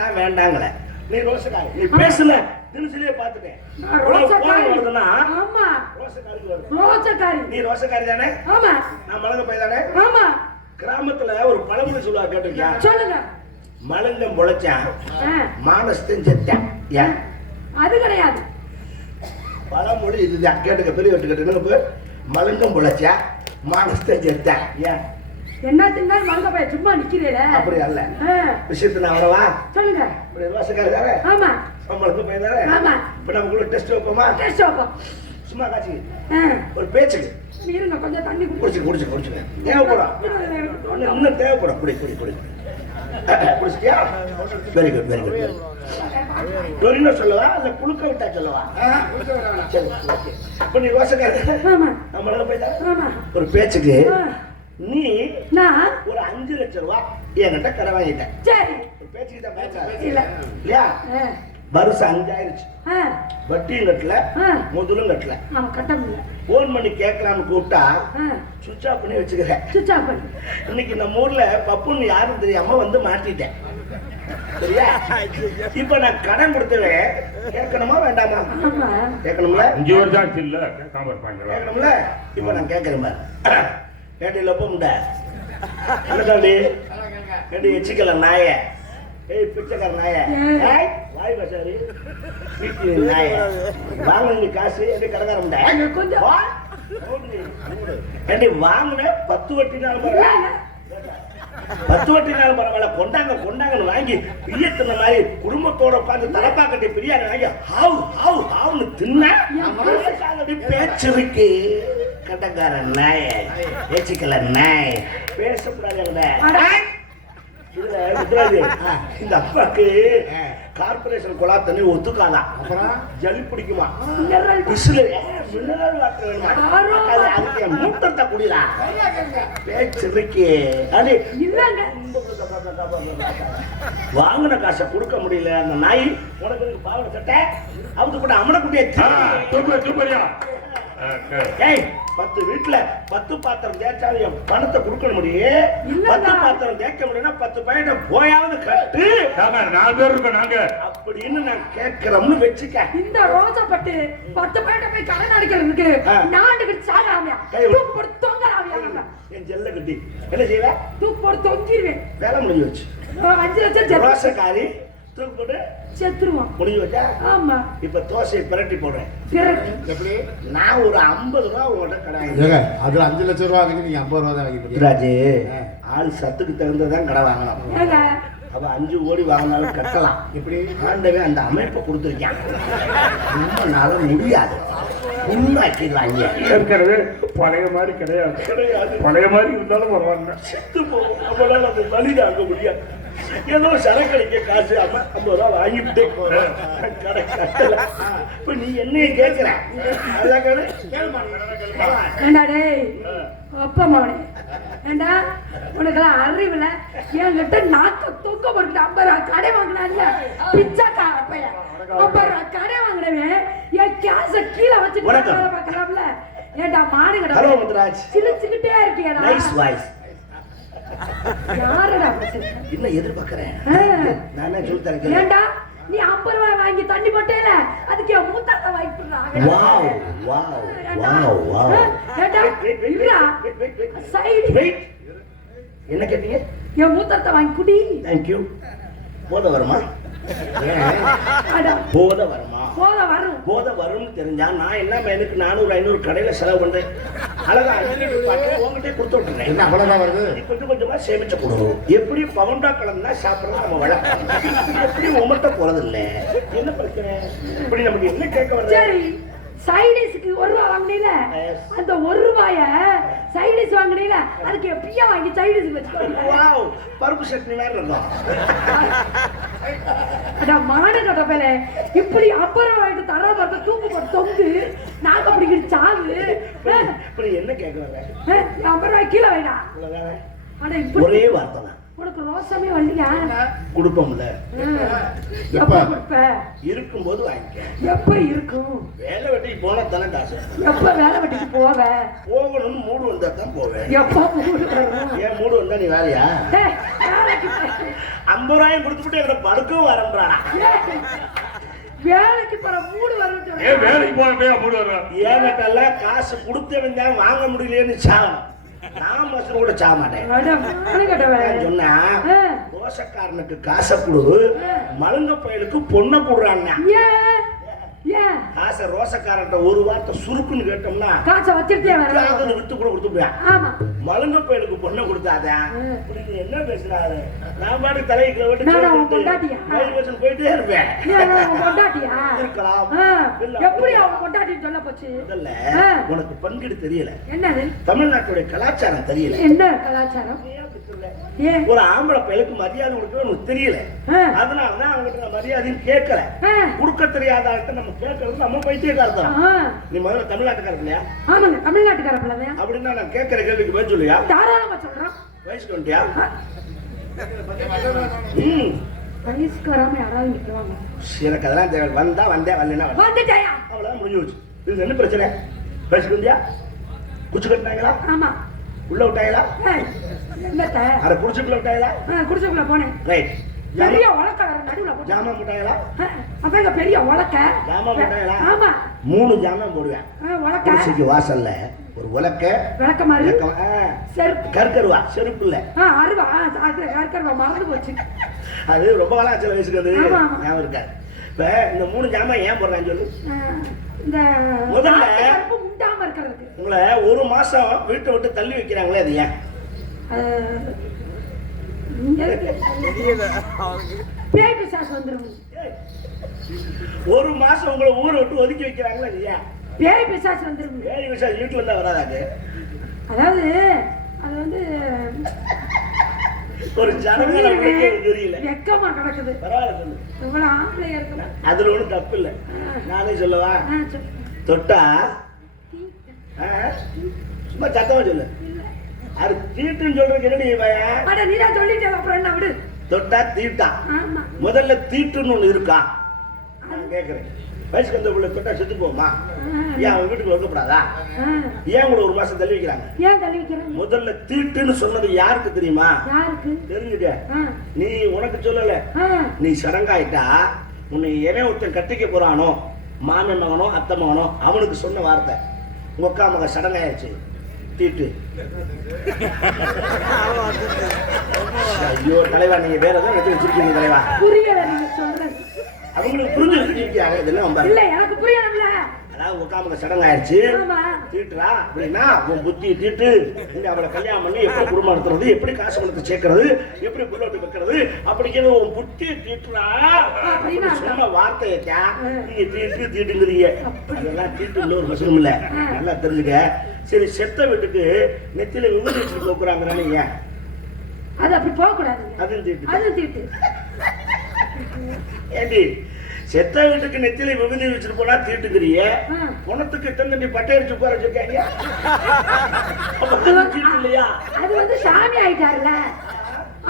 நான் வேண்டாங்களே. நீ ரோசக்காரி. நீ பேசல. தினசிலே பாத்துட்டேன். நான் ரோசக்காரி. வருதுன்னா ஆமா. ரோசக்காரி வருது. ரோசக்காரி. நீ ரோசக்காரி தானே? ஆமா. நான் மலங்க பையன் தானே? ஆமா. கிராமத்துல ஒரு பழமொழி சொல்லுவா கேட்டிருக்கியா? சொல்லுங்க. மலங்கம் பொழைச்சான் மானஸ்தன் செத்தான். ஏன்? அது கிடையாது. பழமொழி இதுதான். கேட்டுக்க பெரிய வெட்டுக்கிட்டு மலங்கம் பொழைச்சா மானஸ்தன் செத்தான். ஏன்? என்ன தின்னாலும் மழுங்க பையன் சும்மா நிக்கிறீல. அப்படி அல்ல. விஷயத்து நான் வரவா? சொல்லுங்க. இப்படி ரோசக்காரி தானே? ஆமா. மலங்க பையன் தானே? ஆமா. இப்ப நமக்குள்ள டெஸ்ட் வைப்போமா? டெஸ்ட் வைப்போம். சும்மா காட்சி ஒரு பேச்சுக்கு இருங்க கொஞ்சம் தண்ணி குடிச்சு தேவைப்படும். இன்னும் தேவைப்படும். குடி குடிச்சிட்டியா? Very good very good. டொரினோ சொல்லவா இல்ல குளுக்க விட்டா சொல்லவா? சரி ஓகே. இப்ப நீ ரோசக்காரி. ஆமா. நம்மளால போய்தா? ஆமா. ஒரு பேச்சுக்கு நீ நான் ஒரு 5 லட்சம் ரூபாய் என்கிட்ட கடை வாங்கிட்டேன். சரி. பேச்சுக்கு தான் பேச இல்ல இல்லையா? வருஷம் 5 ஆயிடுச்சு. வட்டியும் கட்டல முதலும் கட்டல. நம்ம கட்ட முடியல. போன் பண்ணி கேட்கலாம்னு கூப்பிட்டா சுவிட்ச் ஆஃப் பண்ணி வச்சுக்கிறேன். சுவிட்ச் ஆஃப் பண்ணி. இன்னைக்கு நம்ம ஊர்ல பப்புன்னு யாரும் தெரியாம வந்து மாட்டிட்டேன். சரியா? இப்ப நான் கடன் கொடுத்தவன் கேட்கணுமா வேண்டாமா? கேட்கணும்ல. 5 வருஷம் ஆச்சு இல்ல கேட்காம இருப்பாங்களா? கேட்கணும்ல. இப்ப நான் கேட்கறேன் பாரு. கேட்டில போமுண்ட என்னடாடி கேட்டி வச்சுக்கல நாய. ஏய் பிச்சைக்கார நாய. ஏய் வாய் பசாரி நாய. வாங்க நீ காசு எப்படி கடகாரம்டா? கொஞ்சம் ஏண்டி வாங்கின 10 வட்டினாலும் பரவாயில்ல. 10 வட்டினாலும் பரவாயில்ல. கொண்டாங்கன்னு வாங்கி பிரியத்தின மாதிரி குடும்பத்தோட உட்காந்து தலப்பா கட்டி பிரியாணி வாங்கி ஹாவ் ஹாவ் ஹாவ்னு தின்ன பேச்சிருக்கு. கடங்கார நாய பேச்சுக்கல நாய் பேசக்கூடாது. இதுல வித்ராஜி இந்த அப்பாக்கு கார்பரேஷன் குழா தண்ணி ஒத்துக்காதான். அப்புறம் ஜல்லி பிடிக்குமா? மினரல் வாட்டர் வேணுமா? அதுக்கு மூத்தத்தை குடிடா. பேச்சிருக்கு. அது வாங்கின காசை கொடுக்க முடியல. அந்த நாய் உனக்கு பாவன சட்டை அவங்க கூட அமன குட்டியை 10 வீட்டுல 10 பாத்திரம் தேய்ச்சாலும் என் பணத்தை கொடுக்க முடியும். 10 பாத்திரம் தேய்க்க முடியும்னா 10 பையனை போயாவது கட்டு. 4 பேர் இருக்கோம் நாங்க அப்படின்னு நான் கேட்கிறோம்னு வச்சுக்க. இந்த ரோசப்பட்டு 10 பையனை போய் கடன் அடிக்கிறதுக்கு நாட்டுக்கு சாகாமியா தூக்கு போட்டு தொங்கறாமியா. என் ஜெல்ல கட்டி என்ன செய்வேன்? தூக்கு போட்டு தொங்கிடுவேன். வேலை முடிஞ்சு வச்சு 5 லட்சம் ரோசக்காரி தூக்கு போட்டு செத்துருவான். முடிஞ்சு வச்சா? ஆமா. இப்ப தோசையை பிரட்டி போடுறேன். எப்படி? நான் ஒரு 50 ரூபா உங்கள்கிட்ட கடை வாங்கிட்டேன். அது 5 லட்சம் ரூபா வாங்கி நீங்க 50 ரூபா தான் வாங்கிட்டீங்க. ராஜே ஆள் சத்துக்கு தகுந்ததான் கடை வாங்கலாம். அவ 5 கோடி வாங்கினாலும் கட்டலாம். எப்படி? ஆண்டவே அந்த அமைப்பை கொடுத்துருக்கான். ரொம்ப நாள முடியாது. உண்மையாக்கிடுவாங்க. இருக்கிறது பழைய மாதிரி கிடையாது. பழைய மாதிரி இருந்தாலும் பரவாயில்ல. செத்து போகும். நம்மளால அந்த வழி தாங்க முடியாது. ஏதோ சரக்கடிக்க காசு 50 ரூபா வாங்கிட்டு கடை கட்டல. இப்ப நீ என்னைய கேட்கிற? அப்பா மகனே ஏண்டா உனக்கெல்லாம் அறிவுல என்கிட்ட நாக்க தொங்க போட்டு 50 ரூபா கடை வாங்கினால பிச்சைக்கார பையன் 50 ரூபா கடை வாங்கினவன் என் கேஸ கீழே வச்சுட்டு பார்க்கலாம்ல. ஏண்டா மாடு கடை சிரிச்சுக்கிட்டே இருக்கியடா. Nice voice. யாரடா என்ன எதிர்பார்க்கறேன்? நானே சொல்லி தரேன். ஏண்டா நீ 50 ரூபாய் வாங்கி தண்ணி போட்டேல அதுக்கு என் மூத்தாத்த வாங்கிடுறாங்க. Wow wow wow wow. ஏண்டா இல்ல சைடு என்ன கேட்டீங்க? என் மூத்தாத்த வாங்கி குடி. Thank you. போத வருமா? போத வருமா? போத வரும்னு தெரிஞ்சா நான் என்ன எனக்கு 400-500 கடையில செலவு பண்றேன். அழகா உங்ககிட்ட கொடுத்து விட்டுறேன். என்ன அவ்வளவுதான் வருது? கொஞ்சம் கொஞ்சமா சேமிச்சு கொடு. எப்படி பவுண்டா கலந்தா சாப்பிடறது நம்ம வழக்கம். எப்படி உமட்ட போறது இல்ல. என்ன பிரச்சனை? இப்படி நமக்கு என்ன கேட்க வருது? சரி சைடிஸ்க்கு 1 ரூபாய் வாங்குனீல அந்த 1 ரூபாய சைடிஸ் வாங்குனீல அதுக்கு எப்படியா வாங்கி சைடிஸ் வச்சுக்கோ. வாவ் பருப்பு சட்னி மாதிரி இருக்கும். அட மாடு கட்டப்பல இப்படி 50 ரூபாய் வாங்கிட்டு தர வரத தூக்கு போட்டு தொங்கு நாங்க அப்படி சாவு. இப்படி என்ன கேட்க வர? 50 ரூபாய் கீழே வைடா. அட இப்படி ஒரே வார்த்தை தான். உனக்கு ரோசமே வரலையா? கொடுப்போம்ல. எப்ப கொடுப்ப? இருக்கும்போது வாங்கிக்க. எப்ப இருக்கும்? வேலை வெட்டிக்கு போனா தானே காசு. எப்ப வேலை வெட்டிக்கு போவ? போகணும்னு மூடு வந்தா தான் போவேன். எப்ப மூடு வரும்? ஏன் மூடு வந்தா நீ வேலையா? டேய், வேலைக்கு போ. 50,000 கொடுத்துட்டு எங்களை படுக்கவும் வரன்றானா? வேலைக்கு போற மூடு வரும் சொல்ற. ஏன் வேலைக்கு போய் மூடு வர? ஏன்கிட்டலாம் காசு கொடுத்தவன் தான் வாங்க முடியலையேன்னு சாகணும். நான் மசூர் கூட சாக மாட்டேன். மேடம், கட்டவன் சொன்னா தோசைக்காரனுக்கு காசை கொடு, மழுங்க பயலுக்கு பொண்ணை கொடுறான்னா. ஏன் காசை ரோசக்காரன்ட்ட ஒரு வார்த்தை சுருக்குன்னு கேட்டோம்னா காசை வச்சிருக்கே வித்து கூட கொடுத்துருப்பேன். ஆமா, மழுங்க பயலுக்கு பொண்ணை கொடுத்தாதான். நீ என்ன பேசுறாரு? நான் பாட்டு தலைக்கு போயிட்டே இருப்பேன். இருக்கலாம். எப்படி அவங்க கொண்டாட்டின்னு சொல்ல போச்சு? முதல்ல உனக்கு பங்கீடு தெரியல. என்னது? தமிழ்நாட்டுடைய கலாச்சாரம் தெரியல. என்ன கலாச்சாரம்? ஒரு ஆம்பளை பையலுக்கு மரியாதை கொடுக்க உனக்கு தெரியல. அதனாலதான் அவங்ககிட்ட நான் மரியாதையும் கேட்கல. கொடுக்க தெரியாத நம்ம கேட்கறது நம்ம பைத்தியக்காரதான். நீ முதல்ல தமிழ்நாட்டுக்காரர் இல்லையா? ஆமாங்க, தமிழ்நாட்டுக்கார பிள்ளையா? அப்படின்னா நான் கேட்கிற கேள்விக்கு பதில் சொல்லியா? தாராளமா சொல்றேன். வயசுக்கு வந்துட்டியா? வயசுக்கு வராம யாராவது நிற்கிறாங்க. எனக்கு அதெல்லாம் தேவை. வந்தா வந்தேன், வரலன்னா வந்துட்டாயா? அவ்வளவுதான் முடிஞ்சு போச்சு. இது என்ன பிரச்சனை? வயசுக்கு வந்தியா? குச்சி கட்டினாங்களா? ஆமா. உள்ள விட்டாங்களா? என்னத்த? அரை குடிச்சுக்குள்ள விட்டாங்களா? குடிச்சுக்குள்ள போனேன். ரைட். பெரிய உலக்க நடுவுல போட்டு ஜாமான் போட்டாங்களா? அதாங்க பெரிய உலக்க. ஜாமான் போட்டாங்களா? ஆமா. 3 ஜாமான் போடுவேன். உலக்க. குடிசைக்கு வாசல்ல ஒரு உலக்க. விளக்க மாதிரி. செருப்பு. கற்கருவா செருப்பு இல்ல. அருவா. அது கற்கருவா மறந்து போச்சு. அது ரொம்ப காலம் ஆச்சு வயசுக்கு. அது ஞாபகம் இருக்காது. இப்ப இந்த 3 ஜாமான் ஏன் போடுறான்னு சொல்லு. இந்த முதல்ல முண்டாம இருக்கிறதுக்கு. உங்களை 1 மாசம் வீட்டை விட்டு தள்ளி வைக்கிறாங்களே, அது ஏன்? பேய் பிசாசு வந்துரும். 1 மாசம் உங்களை ஊரை விட்டு ஒதுக்கி வைக்கிறாங்களே, அது ஏன்? பேய் பிசாசு வந்துரும். பேய் பிசாசு வீட்டுல இருந்தா வராதாது? அதாவது அது வந்து ஒரு ஜனங்கள தெரியல. வெக்கமா கிடக்குது. பரவாயில்ல சொல்லு. இவ்வளவு ஆம்பளையா இருக்கு. அதுல ஒண்ணும் தப்பு இல்ல. நானே சொல்லவா? தொட்டா சும்மா சத்தமா சொல்லு. அது தீட்டுன்னு சொல்றதுக்கு என்னடி பையன்? அட நீ தான் சொல்லிட்டே, அப்புறம் என்ன விடு. தொட்டா தீட்டா? ஆமா. முதல்ல தீட்டுன்னு ஒண்ணு இருக்கா? நான் கேக்குறேன். வயசுக்கு வந்த பிள்ளை தொட்டா செத்து போமா? ஏன் அவன் வீட்டுக்கு வைக்கப்படாதா? ஏன் கூட 1 மாசம் தள்ளி வைக்கிறாங்க? ஏன் தள்ளி வைக்கிறாங்க? முதல்ல தீட்டுன்னு சொன்னது யாருக்கு தெரியுமா? யாருக்கு தெரிஞ்சுக்க. நீ உனக்கு சொல்லல. நீ சடங்காயிட்டா உன்னை எவன் ஒருத்தன் கட்டிக்க போறானோ, மாமன் மகனோ அத்தை மகனோ, அவனுக்கு சொன்ன வார்த்தை, உங்க அக்கா மக சடங்காயிருச்சு, தீட்டு. ஐயோ தலைவா, நீங்க வேற ஏதாவது எடுத்து வச்சிருக்கீங்க தலைவா. புரியல நீங்க சொல்றது. அவங்களுக்கு புரிஞ்சிருக்கீங்க இதெல்லாம். இல்ல எனக்கு புரியல. அதாவது உங்க அக்கா மக சடங்காயிருச்சு, தீட்டுறா அப்படின்னா உன் புத்தி தீட்டு. நீங்க அவளை கல்யாணம் பண்ணி எப்படி குடும்பம் நடத்துறது, எப்படி காசு பணத்தை சேர்க்கறது, எப்படி புள்ளோட்டு வைக்கிறது, அப்படிங்கிறது உன் புத்தி தீட்டுறா சொன்ன வார்த்தையா நீங்க தீட்டு தீட்டுங்கிறீங்க. அதெல்லாம் தீட்டு இல்ல, ஒரு வசனம் இல்ல. நல்லா தெரிஞ்சுக்க. சரி, செத்த வீட்டுக்கு நெத்தில விபூதி வச்சுட்டு போக்குறாங்க நீங்க. அது அப்படி போக கூடாது. அது தீட்டு. அது தீட்டு. ஏண்டி செத்த வீட்டுக்கு நெத்தில விபூதி வச்சுட்டு போனா தீட்டுங்கிறிய, பணத்துக்கு தண்ணி பட்டை அடிச்சு உட்கார வச்சிருக்காங்க. இல்லையா? அது வந்து சாமி ஆயிட்டாருல.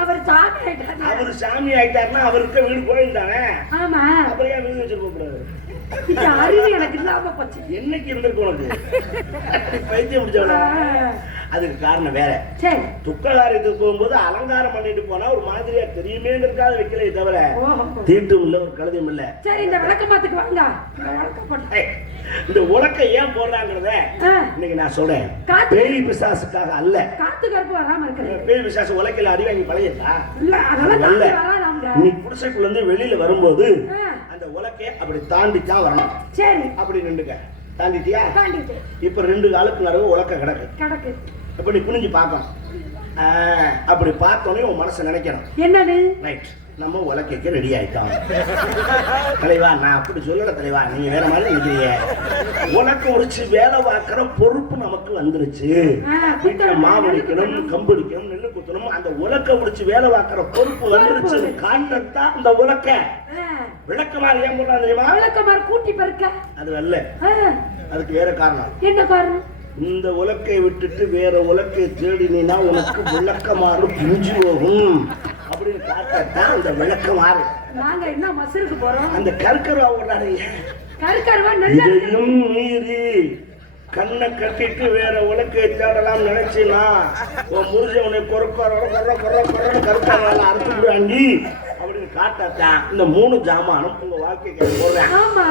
அவர் சாமி ஆயிட்டாரு. அவரு சாமி ஆயிட்டாருன்னா அவருக்கு வீடு கோயில் தானே. ஆமா. அப்புறம் ஏன் விபூதி வச்சுட்டு போகக்கூடாது? அறிவு எனக்கு இல்லாம போச்சு. என்னைக்கு இருந்திருக்கு உனக்கு? பைத்தியம் முடிச்சவள. அதுக்கு காரணம் வேற. சரி, துக்ககாரியத்துக்கு போகும்போது அலங்காரம் பண்ணிட்டு போனா ஒரு மாதிரியா தெரியுமேங்கிறதுக்காக வைக்கல, தவிர தீட்டும் இல்ல, ஒரு கழுதியும் இல்ல. சரி, இந்த விளக்கமாத்துக்கு வாங்க. இந்த உலக்க ஏன் போடுறாங்கிறத இன்னைக்கு நான் சொல்றேன். பேய் பிசாசுக்காக அல்ல. காத்து கருப்பு வராம இருக்கு. பேய் பிசாசு உலக்கையில அடி வாங்கி பழையதா? இல்ல, நீ குடிசைக்குள்ள இருந்து வெளியில வரும்போது அந்த உலக்கைய அப்படி தாண்டித்தான் வரணும். சரி, அப்படி நின்றுக்க. தாண்டிட்டியா? தாண்டிட்டு. இப்ப 2 காலுக்கு நடுவு உலக்க கிடக்கு. இப்ப நீ குனிஞ்சு பார்க்கணும். அப்படி பார்த்தோன்னே உன் மனசு நினைக்கணும், என்னது? ரைட், நம்ம உலக்கைக்கு ரெடி ஆயிட்டோம். தலைவா, நான் அப்படி சொல்லல தலைவா, நீங்க வேற மாதிரி நினைக்கிறீங்க. உனக்கு உரிச்சு வேலை பார்க்கிற பொறுப்பு நமக்கு வந்துருச்சு. வீட்டுல மாவடிக்கணும், கம்படிக்கணும், நெல்லு குத்தணும். அந்த உலக்க உரிச்சு வேலை பார்க்கிற பொறுப்பு வந்துருச்சு. காண்டத்தான் இந்த உலக்க. விளக்கமாறு ஏன் போடுறாங்க தெரியுமா? விளக்கமாறு கூட்டி பருக்க. அது அல்ல, அதுக்கு வேற காரணம். என்ன காரணம்? இந்த உலக்கை விட்டுட்டு வேற உலக்கை தேடினா உனக்கு விளக்கமாறு புரிஞ்சு போகும் அப்படின்னு காட்டத்தான் அந்த விளக்கமாறு. நாங்க என்ன மசருக்கு போறோம்? அந்த கற்கருவா ஓடாதீங்க. கருக்கருவா நல்ல இதையும் மீறி கண்ணை கட்டிட்டு வேற உலக்கை தேடலாம் நினைச்சினா உன் முருஜவனை கருக்காரால அறுத்து விடாண்டி அப்படின்னு காட்டத்தான் இந்த 3 ஜாமானும் உங்க வாழ்க்கைக்கு போடுறேன். ஆமா,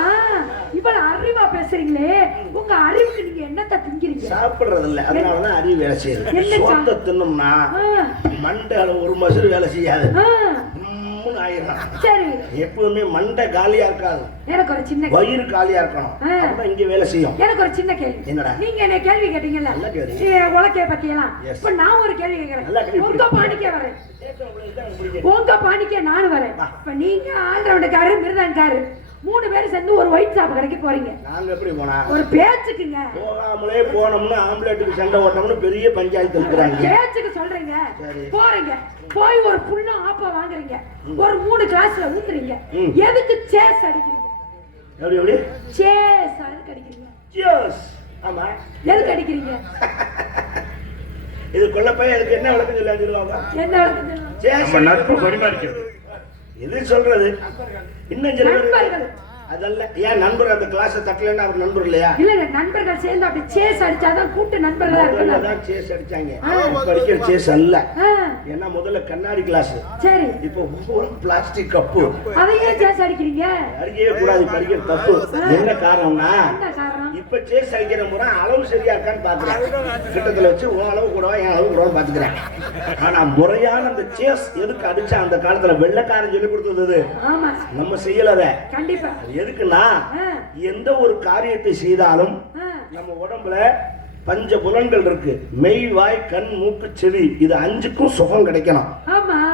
இவ்வளவு அறிவா பேசுறீங்களே, உங்க அறிவுக்கு நீங்க என்னத்த திங்கிறீங்க? சாப்பிடுறது இல்ல, அதனாலதான் அறிவு வேலை செய்யுது. என்ன சோத்த தின்னோம்னா மண்டை ஒரு மசுறு வேலை செய்யாது, ஆயிரம். சரி, எப்பவுமே மண்டை காலியா இருக்காது, எனக்கு ஒரு சின்ன வயிறு காலியா இருக்கணும். அப்பதான் இங்க வேலை செய்யும். எனக்கு ஒரு சின்ன கேள்வி. என்னடா? நீங்க என்ன கேள்வி கேட்டீங்கல்ல உலக்கைய பத்தி எல்லாம், இப்ப நான் ஒரு கேள்வி கேட்கிறேன். உங்க பாணிக்கே வரேன், உங்க பாணிக்கே நானும் வரேன். இப்ப நீங்க ஆல்ரவுண்டுக்காரு, மிருதங்காரு 3 பேரும் சேர்ந்து ஒரு ஒயிட் ஷாப் கடைக்கு போறீங்க. நாங்க எப்படி போனா? ஒரு பேச்சுக்குங்க. போகாமலே போனோம்னா ஆம்பளேட்டுக்கு சண்டை ஓட்டணும்னு பெரிய பஞ்சாயத்து இருக்கிறாங்க. பேச்சுக்கு சொல்றீங்க, போறீங்க, போய் ஒரு புண்ணா ஆப்பா வாங்குறீங்க, ஒரு 3 கிளாஸ்ல ஊத்துறீங்க. எதுக்கு சேஸ் அடிக்கிறீங்க? எப்படி எப்படி சேஸ் அடிக்கிறீங்க? சேஸ். ஆமா, எதுக்கு அடிக்கிறீங்க? இது கொல்லப்பைய அதுக்கு என்ன விளக்கம் சொல்லுவாங்க? என்ன விளக்கம்? நம்ம நட்பு பரிமாறிக்கிறது. எது சொல்றது? இன்னும் சொல்றது அதல்ல. ஏன் நண்பர் அந்த கிளாஸ் தட்டலன்னா அவர் நண்பர் இல்லையா? இல்ல, நண்பர்கள் சேர்ந்து அப்படி சேஸ் அடிச்சாதான் கூட்டு நண்பர்களா இருக்கலாம். அதான் சேஸ் அடிச்சாங்க. படிக்கிற சேஸ் அல்ல. ஏன்னா முதல்ல கண்ணாடி கிளாஸ், சரி, இப்போ பிளாஸ்டிக் கப்பு. அதையே சேஸ் அடிக்கிறீங்க? அடிக்கவே கூடாது, படிக்கிற தப்பு. என்ன காரணம்னா, என்ன காரணம்? இப்ப சேஸ் அடிக்கிற முறை அளவு சரியா இருக்கான்னு பாக்குறேன். கிட்டத்துல வச்சு உன் அளவு கூடவா என் அளவு கூடவா பாத்துக்கிறேன். ஆனா முறையான அந்த சேஸ் எதுக்கு அடிச்சா அந்த காலத்துல வெள்ளைக்காரன் சொல்லி கொடுத்தது, நம்ம செய்யலத. கண்டிப்பா. எதுக்குன்னா, எந்த ஒரு காரியத்தை செய்தாலும் நம்ம உடம்புல பஞ்ச புலன்கள் இருக்கு, மெய், வாய், கண், மூக்கு, செவி. இது 5க்கும் சுகம் கிடைக்கணும்.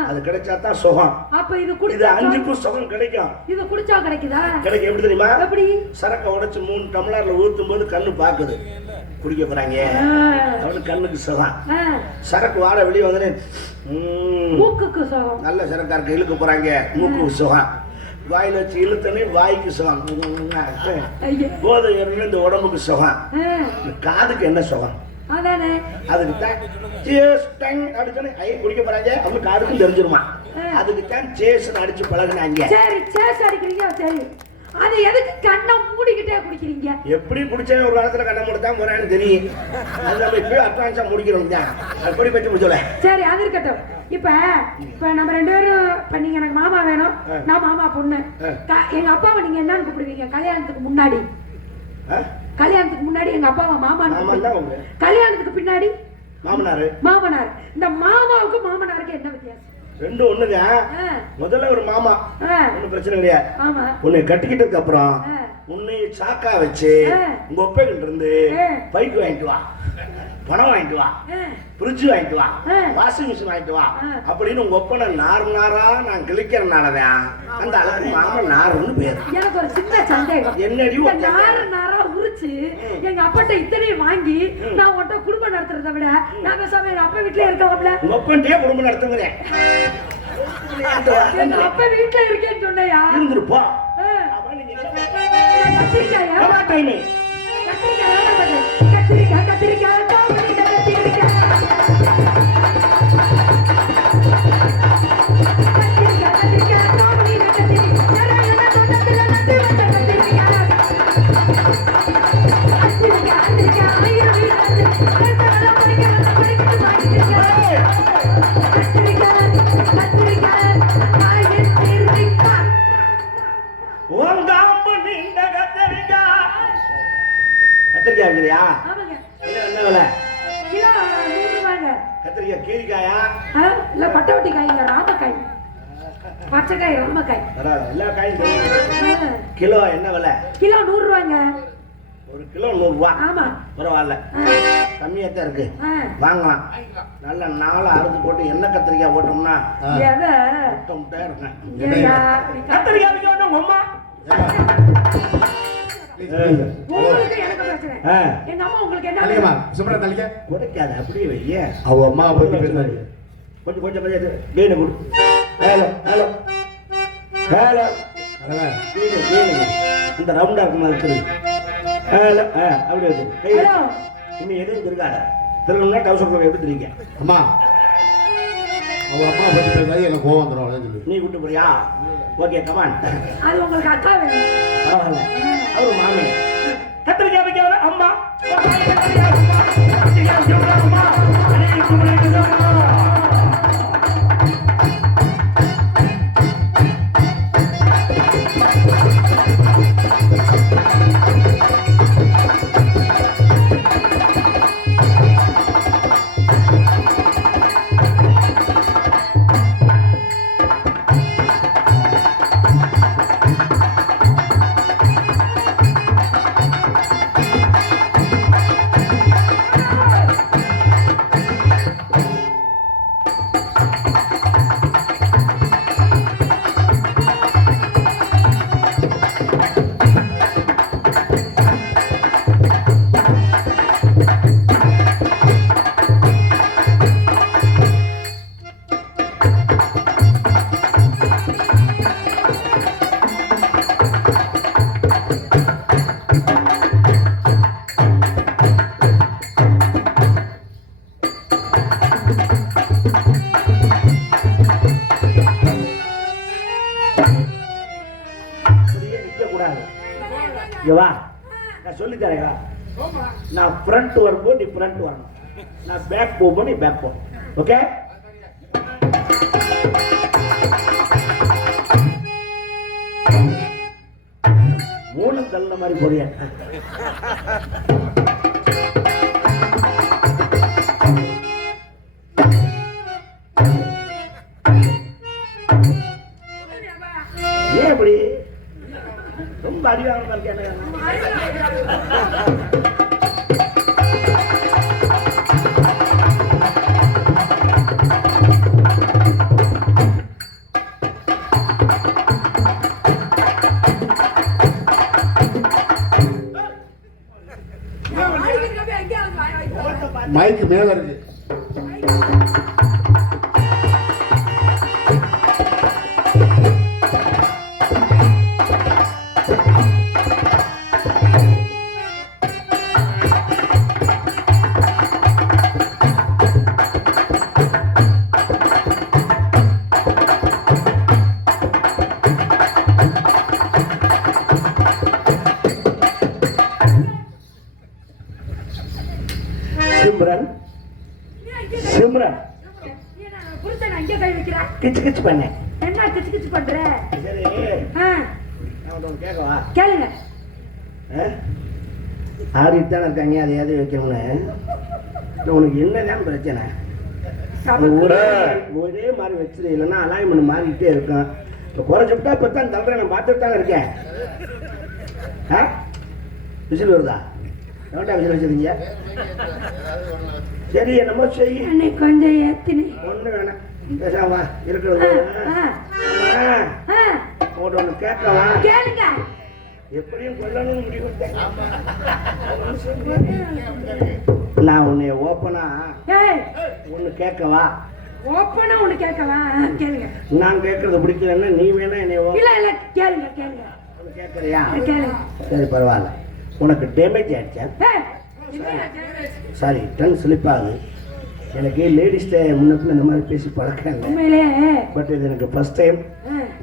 அது கிடைச்சாதான் சுகம். அப்ப இது 5க்கும் சுகம் கிடைக்கும். இது குடிச்சா கிடைக்குதா? கிடைக்கும். எப்படி தெரியுமா? எப்படி? சரக்க உடைச்சு 3 டம்ளர்ல ஊத்தும் போது கண்ணு பாக்குது, குடிக்க போறாங்க, அவனுக்கு கண்ணுக்கு சுகம். சரக்கு வாட வெளியே வந்து மூக்குக்கு சுகம். நல்ல சரக்கா இருக்கு, இழுக்க போறாங்க, மூக்குக்கு சுகம். வாயில வச்சு இழுத்தனே வாய்க்கு சுகம். போதை இந்த உடம்புக்கு சுகம். காதுக்கு என்ன சுகம்? அதுக்கு தான் அடிச்சோன்னே ஐ குடிக்க போறாங்க அப்படின்னு காதுக்கும் தெரிஞ்சிருமா. அதுக்கு தான் சேஸ் அடிச்சு பழகுனாங்க. சரி, சேஸ் அடிக்கிறீங்க, சரி. அது எதுக்கு கண்ணை மூடிக்கிட்டே குடிக்கிறீங்க? எப்படி குடிச்சா ஒரு காலத்துல கண்ணை மூடித்தான் போறான்னு தெரியும். அது நம்ம இப்பயும் அட்வான்ஸா முடிக்கிறோம் தான், அப்படி பற்றி முடிச்சல. சரி, அது இருக்கட்டும். இப்ப நம்ம 2 பேரும், இப்ப நீங்க எனக்கு மாமா வேணும், நான் மாமா பொண்ணு. எங்க அப்பாவை நீங்க என்னன்னு கூப்பிடுவீங்க? கல்யாணத்துக்கு முன்னாடி, கல்யாணத்துக்கு முன்னாடி எங்க அப்பாவை மாமான்னு, கல்யாணத்துக்கு பின்னாடி மாமனாரு. மாமனார். இந்த மாமாவுக்கு மாமனாருக்கு என்ன வித்தியாசம்? ரெண்டும் ஒண்ணுதான். முதல்ல ஒரு மாமா, ஒன்னும் பிரச்சனை கிடையாது. உன்னை கட்டிக்கிட்டதுக்கு அப்புறம் உன்னை சாக்கா வச்சு உங்க ஒப்பைகிட்ட இருந்து பைக் வாங்கிட்டு வா, பணம் வாங்கிட்டு வா, ஃப்ரிட்ஜ் வாங்கிட்டு வா, வாஷிங் மிஷின் வாங்கிட்டு வா அப்படின்னு உங்க ஒப்பனை நார் நாரா நான் கிழிக்கிறனாலதான் அந்த அளவுக்கு மாமா நாருன்னு பேரு. எனக்கு ஒரு சின்ன சந்தேகம். என்னடி நார நாரா உரிச்சு எங்க அப்பட்ட இத்தனையும் வாங்கி நான் உன்கிட்ட குடும்பம் நடத்துறதை விட நான் பேசாம எங்க அப்பா வீட்டுல இருக்கலாம்ல. உங்க அப்பன்ட்டே குடும்பம் நடத்துங்கிறேன். எங்க அப்பா வீட்டுல இருக்கேன்னு சொன்னையா? இருந்துருப்பா. கத்திரிக்காயா? கத்திரிக்காய், கத்திரிக்காய், கத்திரிக்காய். என்ன விலை? கிலோ 100 ரூபாய்ங்க. கத்திரிக்காய் கீரிக்காயா? இல்ல பட்டவட்டி காய்ங்க, ராமக்காய், பச்சைக்காய், ராமக்காய். எல்லா காயும் கிலோ என்ன விலை? கிலோ 100 ரூபாய்ங்க. ஒரு கிலோ 100 ரூபாய். ஆமா, பரவாயில்ல, கம்மியா தான் இருக்கு, வாங்கலாம். நல்ல 4 அறுத்து போட்டு என்ன கத்திரிக்காய் போட்டோம்னா முட்டை இருக்கேன். கத்திரிக்காய் அம்மா உங்களுக்கு எனக்கு பிரச்சனை. எங்க அம்மா உங்களுக்கு என்ன தெரியுமா? சுப்ரா தலிக்க குறைக்காத, அப்படியே வைய. அவ அம்மா பத்தி பேசுறாங்க. கொஞ்சம் கொஞ்சம் வேணு குடு. ஹலோ ஹலோ ஹலோ வேணு அந்த ரவுண்டா இருக்குமா இருக்குது. ஹலோ அப்படியே ஹலோ இன்னும் எதுவும் திருக்காத. திருக்கணும்னா டவுசர் போய் எப்படி தெரியுங்க? அம்மா அவங்க அம்மா பத்தி பேசாது எனக்கு கோவம் வந்துடும் அதான் சொல்லு. நீ கூட்டு போறியா? Okay come on. அது உங்களுக்கு அக்கா வேணும். பரவாயில்ல, அவரு மாமி. கத்திரிக்காய் வைக்காத அம்மா. கத்திரிக்காய் அம்மா. கத்திரிக்காய் வைக்காத அம்மா. அனைத்து குமரேசன் அம்மா. வா, நான் சொல்லி தரேன். நான் ஃப்ரண்ட் வரும்போது நீ ஃப்ரண்ட் வரணும், நான் பேக் போகும்போது நீ பேக் போகணும். ஓகே? மூணு தள்ள மாதிரி போறியா? ஏன் அப்படி ரொம்ப அடிவாங்க இருக்கேன்? மைக்கு மேல இருக்கு. சிம்ரன், சிம்ரன் புருஷன் அங்கே கை வைக்கிறா. கிச்சு கிச்சு பண்ணேன். என்ன கிச்சு கிச்சு பண்ற? சரி, நான் ஒன்று கேட்கவா? கேளுங்க. ஆடிட்டு இருக்காங்க, அதையாவது வைக்கணும்னு. உனக்கு என்னதான் பிரச்சனை? ஒரே மாதிரி வச்சிரு, இல்லைன்னா அலாய்மெண்ட் மாறிக்கிட்டே இருக்கும். இப்போ குறைச்சுட்டா இப்போ தான் தள்ளுறேன், நான் பார்த்துட்டு தானே இருக்கேன். விசில் வருதா? எவ்வளோ விசில் வச்சிருக்கீங்க? சரி, என்னமோ செய்ய. அன்னைக்கு கொஞ்சம் ஏத்தினி. ஒன்று வேணாம், பேசாமா இருக்கிறது. உங்கள்கிட்ட ஒன்று கேட்கவா? கேளுங்க. எப்படியும் கொல்லணும்னு முடிவு. நான் உன்னை ஓப்பனா ஒன்று கேட்கவா? ஓப்பனா ஒண்ணு கேட்கவா? கேளுங்க. நான் கேட்கறது பிடிக்கலன்னா நீ வேணா என்னை இல்ல இல்ல கேளுங்க கேளுங்க. கேட்கறியா? கேளுங்க. சரி, பரவாயில்ல. உனக்கு டேமேஜ் ஆயிடுச்சா? சாரி, டன் ஸ்லிப் ஆகுது. எனக்கு லேடிஸ்ட முன்னப்பில் இந்த மாதிரி பேசி பழக்கம் இல்லை. உண்மையிலே பட் இது எனக்கு ஃபர்ஸ்ட் டைம்.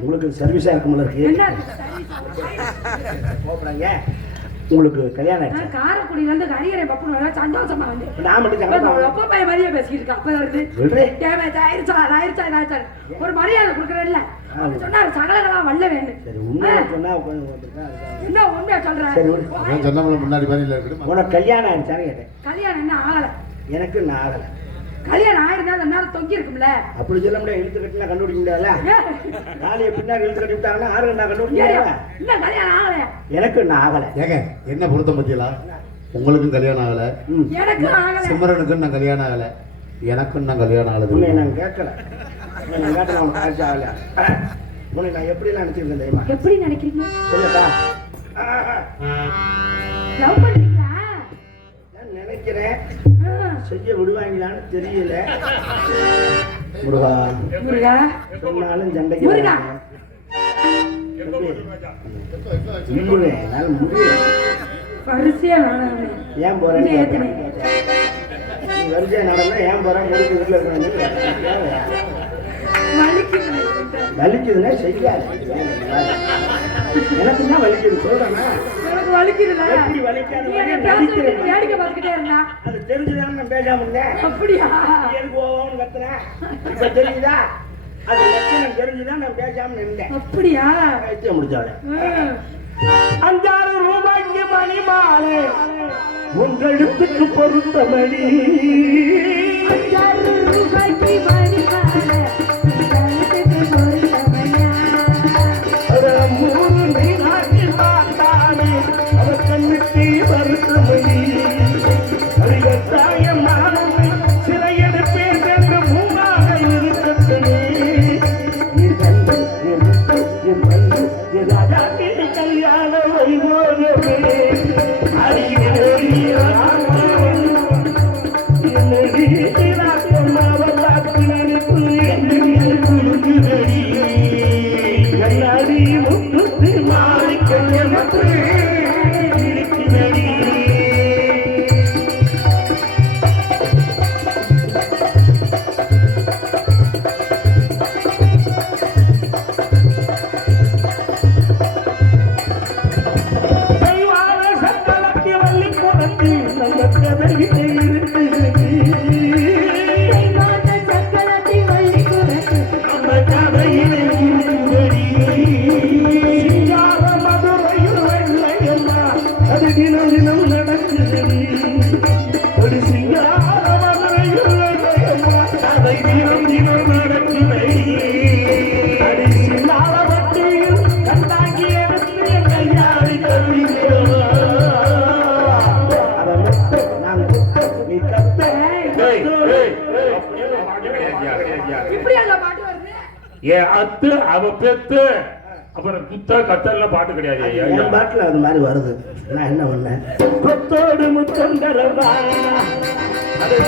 உங்களுக்கு சர்வீஸாக இருக்கும்போது இருக்கு. போகிறாங்க. உங்களுக்கு கல்யாணம் ஆயிடுச்சு? காரைக்குடியில இருந்து ஹரியரை பப்புனு சந்தோஷமா வந்து நான் மட்டும் சந்தோஷமா அப்பா பையன் மரியாதை பேசிட்டு இருக்கா. அப்ப இருந்து டேமேஜ் ஆயிருச்சா ஆயிருச்சா ஆயிருச்சா ஒரு மரியாதை கொடுக்குறேன்ல சொன்னாரு. சகலங்களா வல்ல வேணும். சரி, உண்மையா சொன்னா என்ன உண்மையா சொல்றேன்? சரி, சொன்ன முன்னாடி பதில் இருக்கு. உனக்கு கல்யாணம் ஆயிடுச்சான்னு கேட்டேன். கல்யாணம் என்ன ஆகல? எனக்கு இன்னும் ஆகலை. கல்யாணம் ஆயிருந்தா அந்த நேரம் தொங்கி இருக்கும்ல. அப்படி சொல்ல முடியாது. இழுத்து கட்டினா கண்டுபிடிக்க முடியாதுல்ல. காலியை பின்னாடி இழுத்து கட்டி விட்டாங்கன்னா ஆறு கண்டா கண்டுபிடிக்க இல்ல. கல்யாணம் ஆகலையா? எனக்கு இன்னும் ஆகலை. ஏங்க என்ன பொருத்தம் பத்தியலாம்? உங்களுக்கும் கல்யாணம் ஆகல, எனக்கும் ஆகல, சிம்ரனுக்கும் நான் கல்யாணம் ஆகல, எனக்கும் நான் கல்யாணம் ஆகல. உன்னை நான் கேட்கல. நான் கேட்டேன், உனக்கு ஆட்சி ஆகல. உன்னை நான் எப்படி நினைச்சிருக்கேன் தெரியுமா? எப்படி நினைக்கிறீங்க? சொல்லட்டா? லவ் பண்றீங்களா? நான் நினைக்கிறேன். செய்ய விடுவாங்களான்னு தெரியல. முருகா முருகா சொன்னாலும் சண்டைக்கு முருகா முடியல. வரிசையா வேணாம். ஏன் போறேன்னு இங்க கேட்டேன். ஏத்துனேன். நீ வரிசையா நடந்தா ஏன் போறேன் முறுக்கு வீட்டுல இருக்கணும். வலிக்குது. வலிக்குதுன்னா செய்யாது. எனக்கு தான் வலிக்குது சொல்றேன்னா. எனக்கு வலிக்குதுல. எப்படி வலிக்காத நீ என்ன பேச விட்டுட்டு வேடிக்கை பார்த்துக்கிட்டே இருந்தா. அது தெரிஞ்சுதானே நான் பேசாம இருந்தேன். அப்படியா? எனக்கு ஓவன்னு கத்துறேன். இப்ப தெரியுதா? அது லட்சணம் தெரிஞ்சுதான் நான் பேசாம நின்றேன். அப்படியா? வைத்தியம் முடிச்சாலே ம். 5-6 ரூபாய்க்கு மணி மாலை உங்களுக்கு பொருத்தமணி. 5-6 ரூபாய்க்கு மணி மாலை உங்களுக்கு பொருத்தமையா? 3 மீனாட்சி பார்த்தாலே அவர் கண்ணுக்கு வருத்தமணி. அதிகத்தாயம் நானும் சிறையெடுப்பேன் என்று 3ஆக இருக்கட்டுமே. ராஜாக்கு கல்யாண வைபோகமே கண்ணாடி முத்து மாணிக்கம் எனக்கு இருக்கிறடி. இப்படியா இந்த பாட்டு வருது? ஏன் அத்து அவ பெத்து அப்புறம் குத்த கத்தல்ல பாட்டு கிடையாது ஐயா. என் பாட்டுல அது மாதிரி வருது. நான் என்ன பண்ணேன்? கொத்தோடு முத்தந்தரவா அதை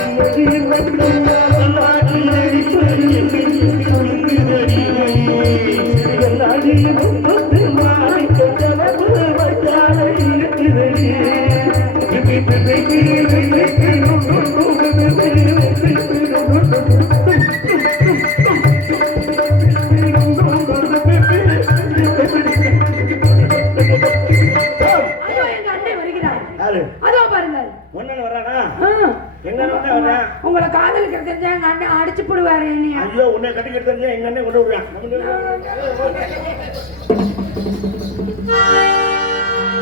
ஐயோ, எங்க அண்ணன் வருகிறார். யாரு அதோ பாருங்கள். ஒன்னு வர்றானா? ஆ. எங்க அண்ணன் வர்றேன்? உங்களை காதலிக்கிற தெரிஞ்சா எங்க அண்ணன் அடிச்சு போடுவாரு என்னைய. ஐயோ உன்னை கட்டிக்கிட்டு தெரிஞ்சா எங்க அண்ணன் கொண்டு விடுறான்.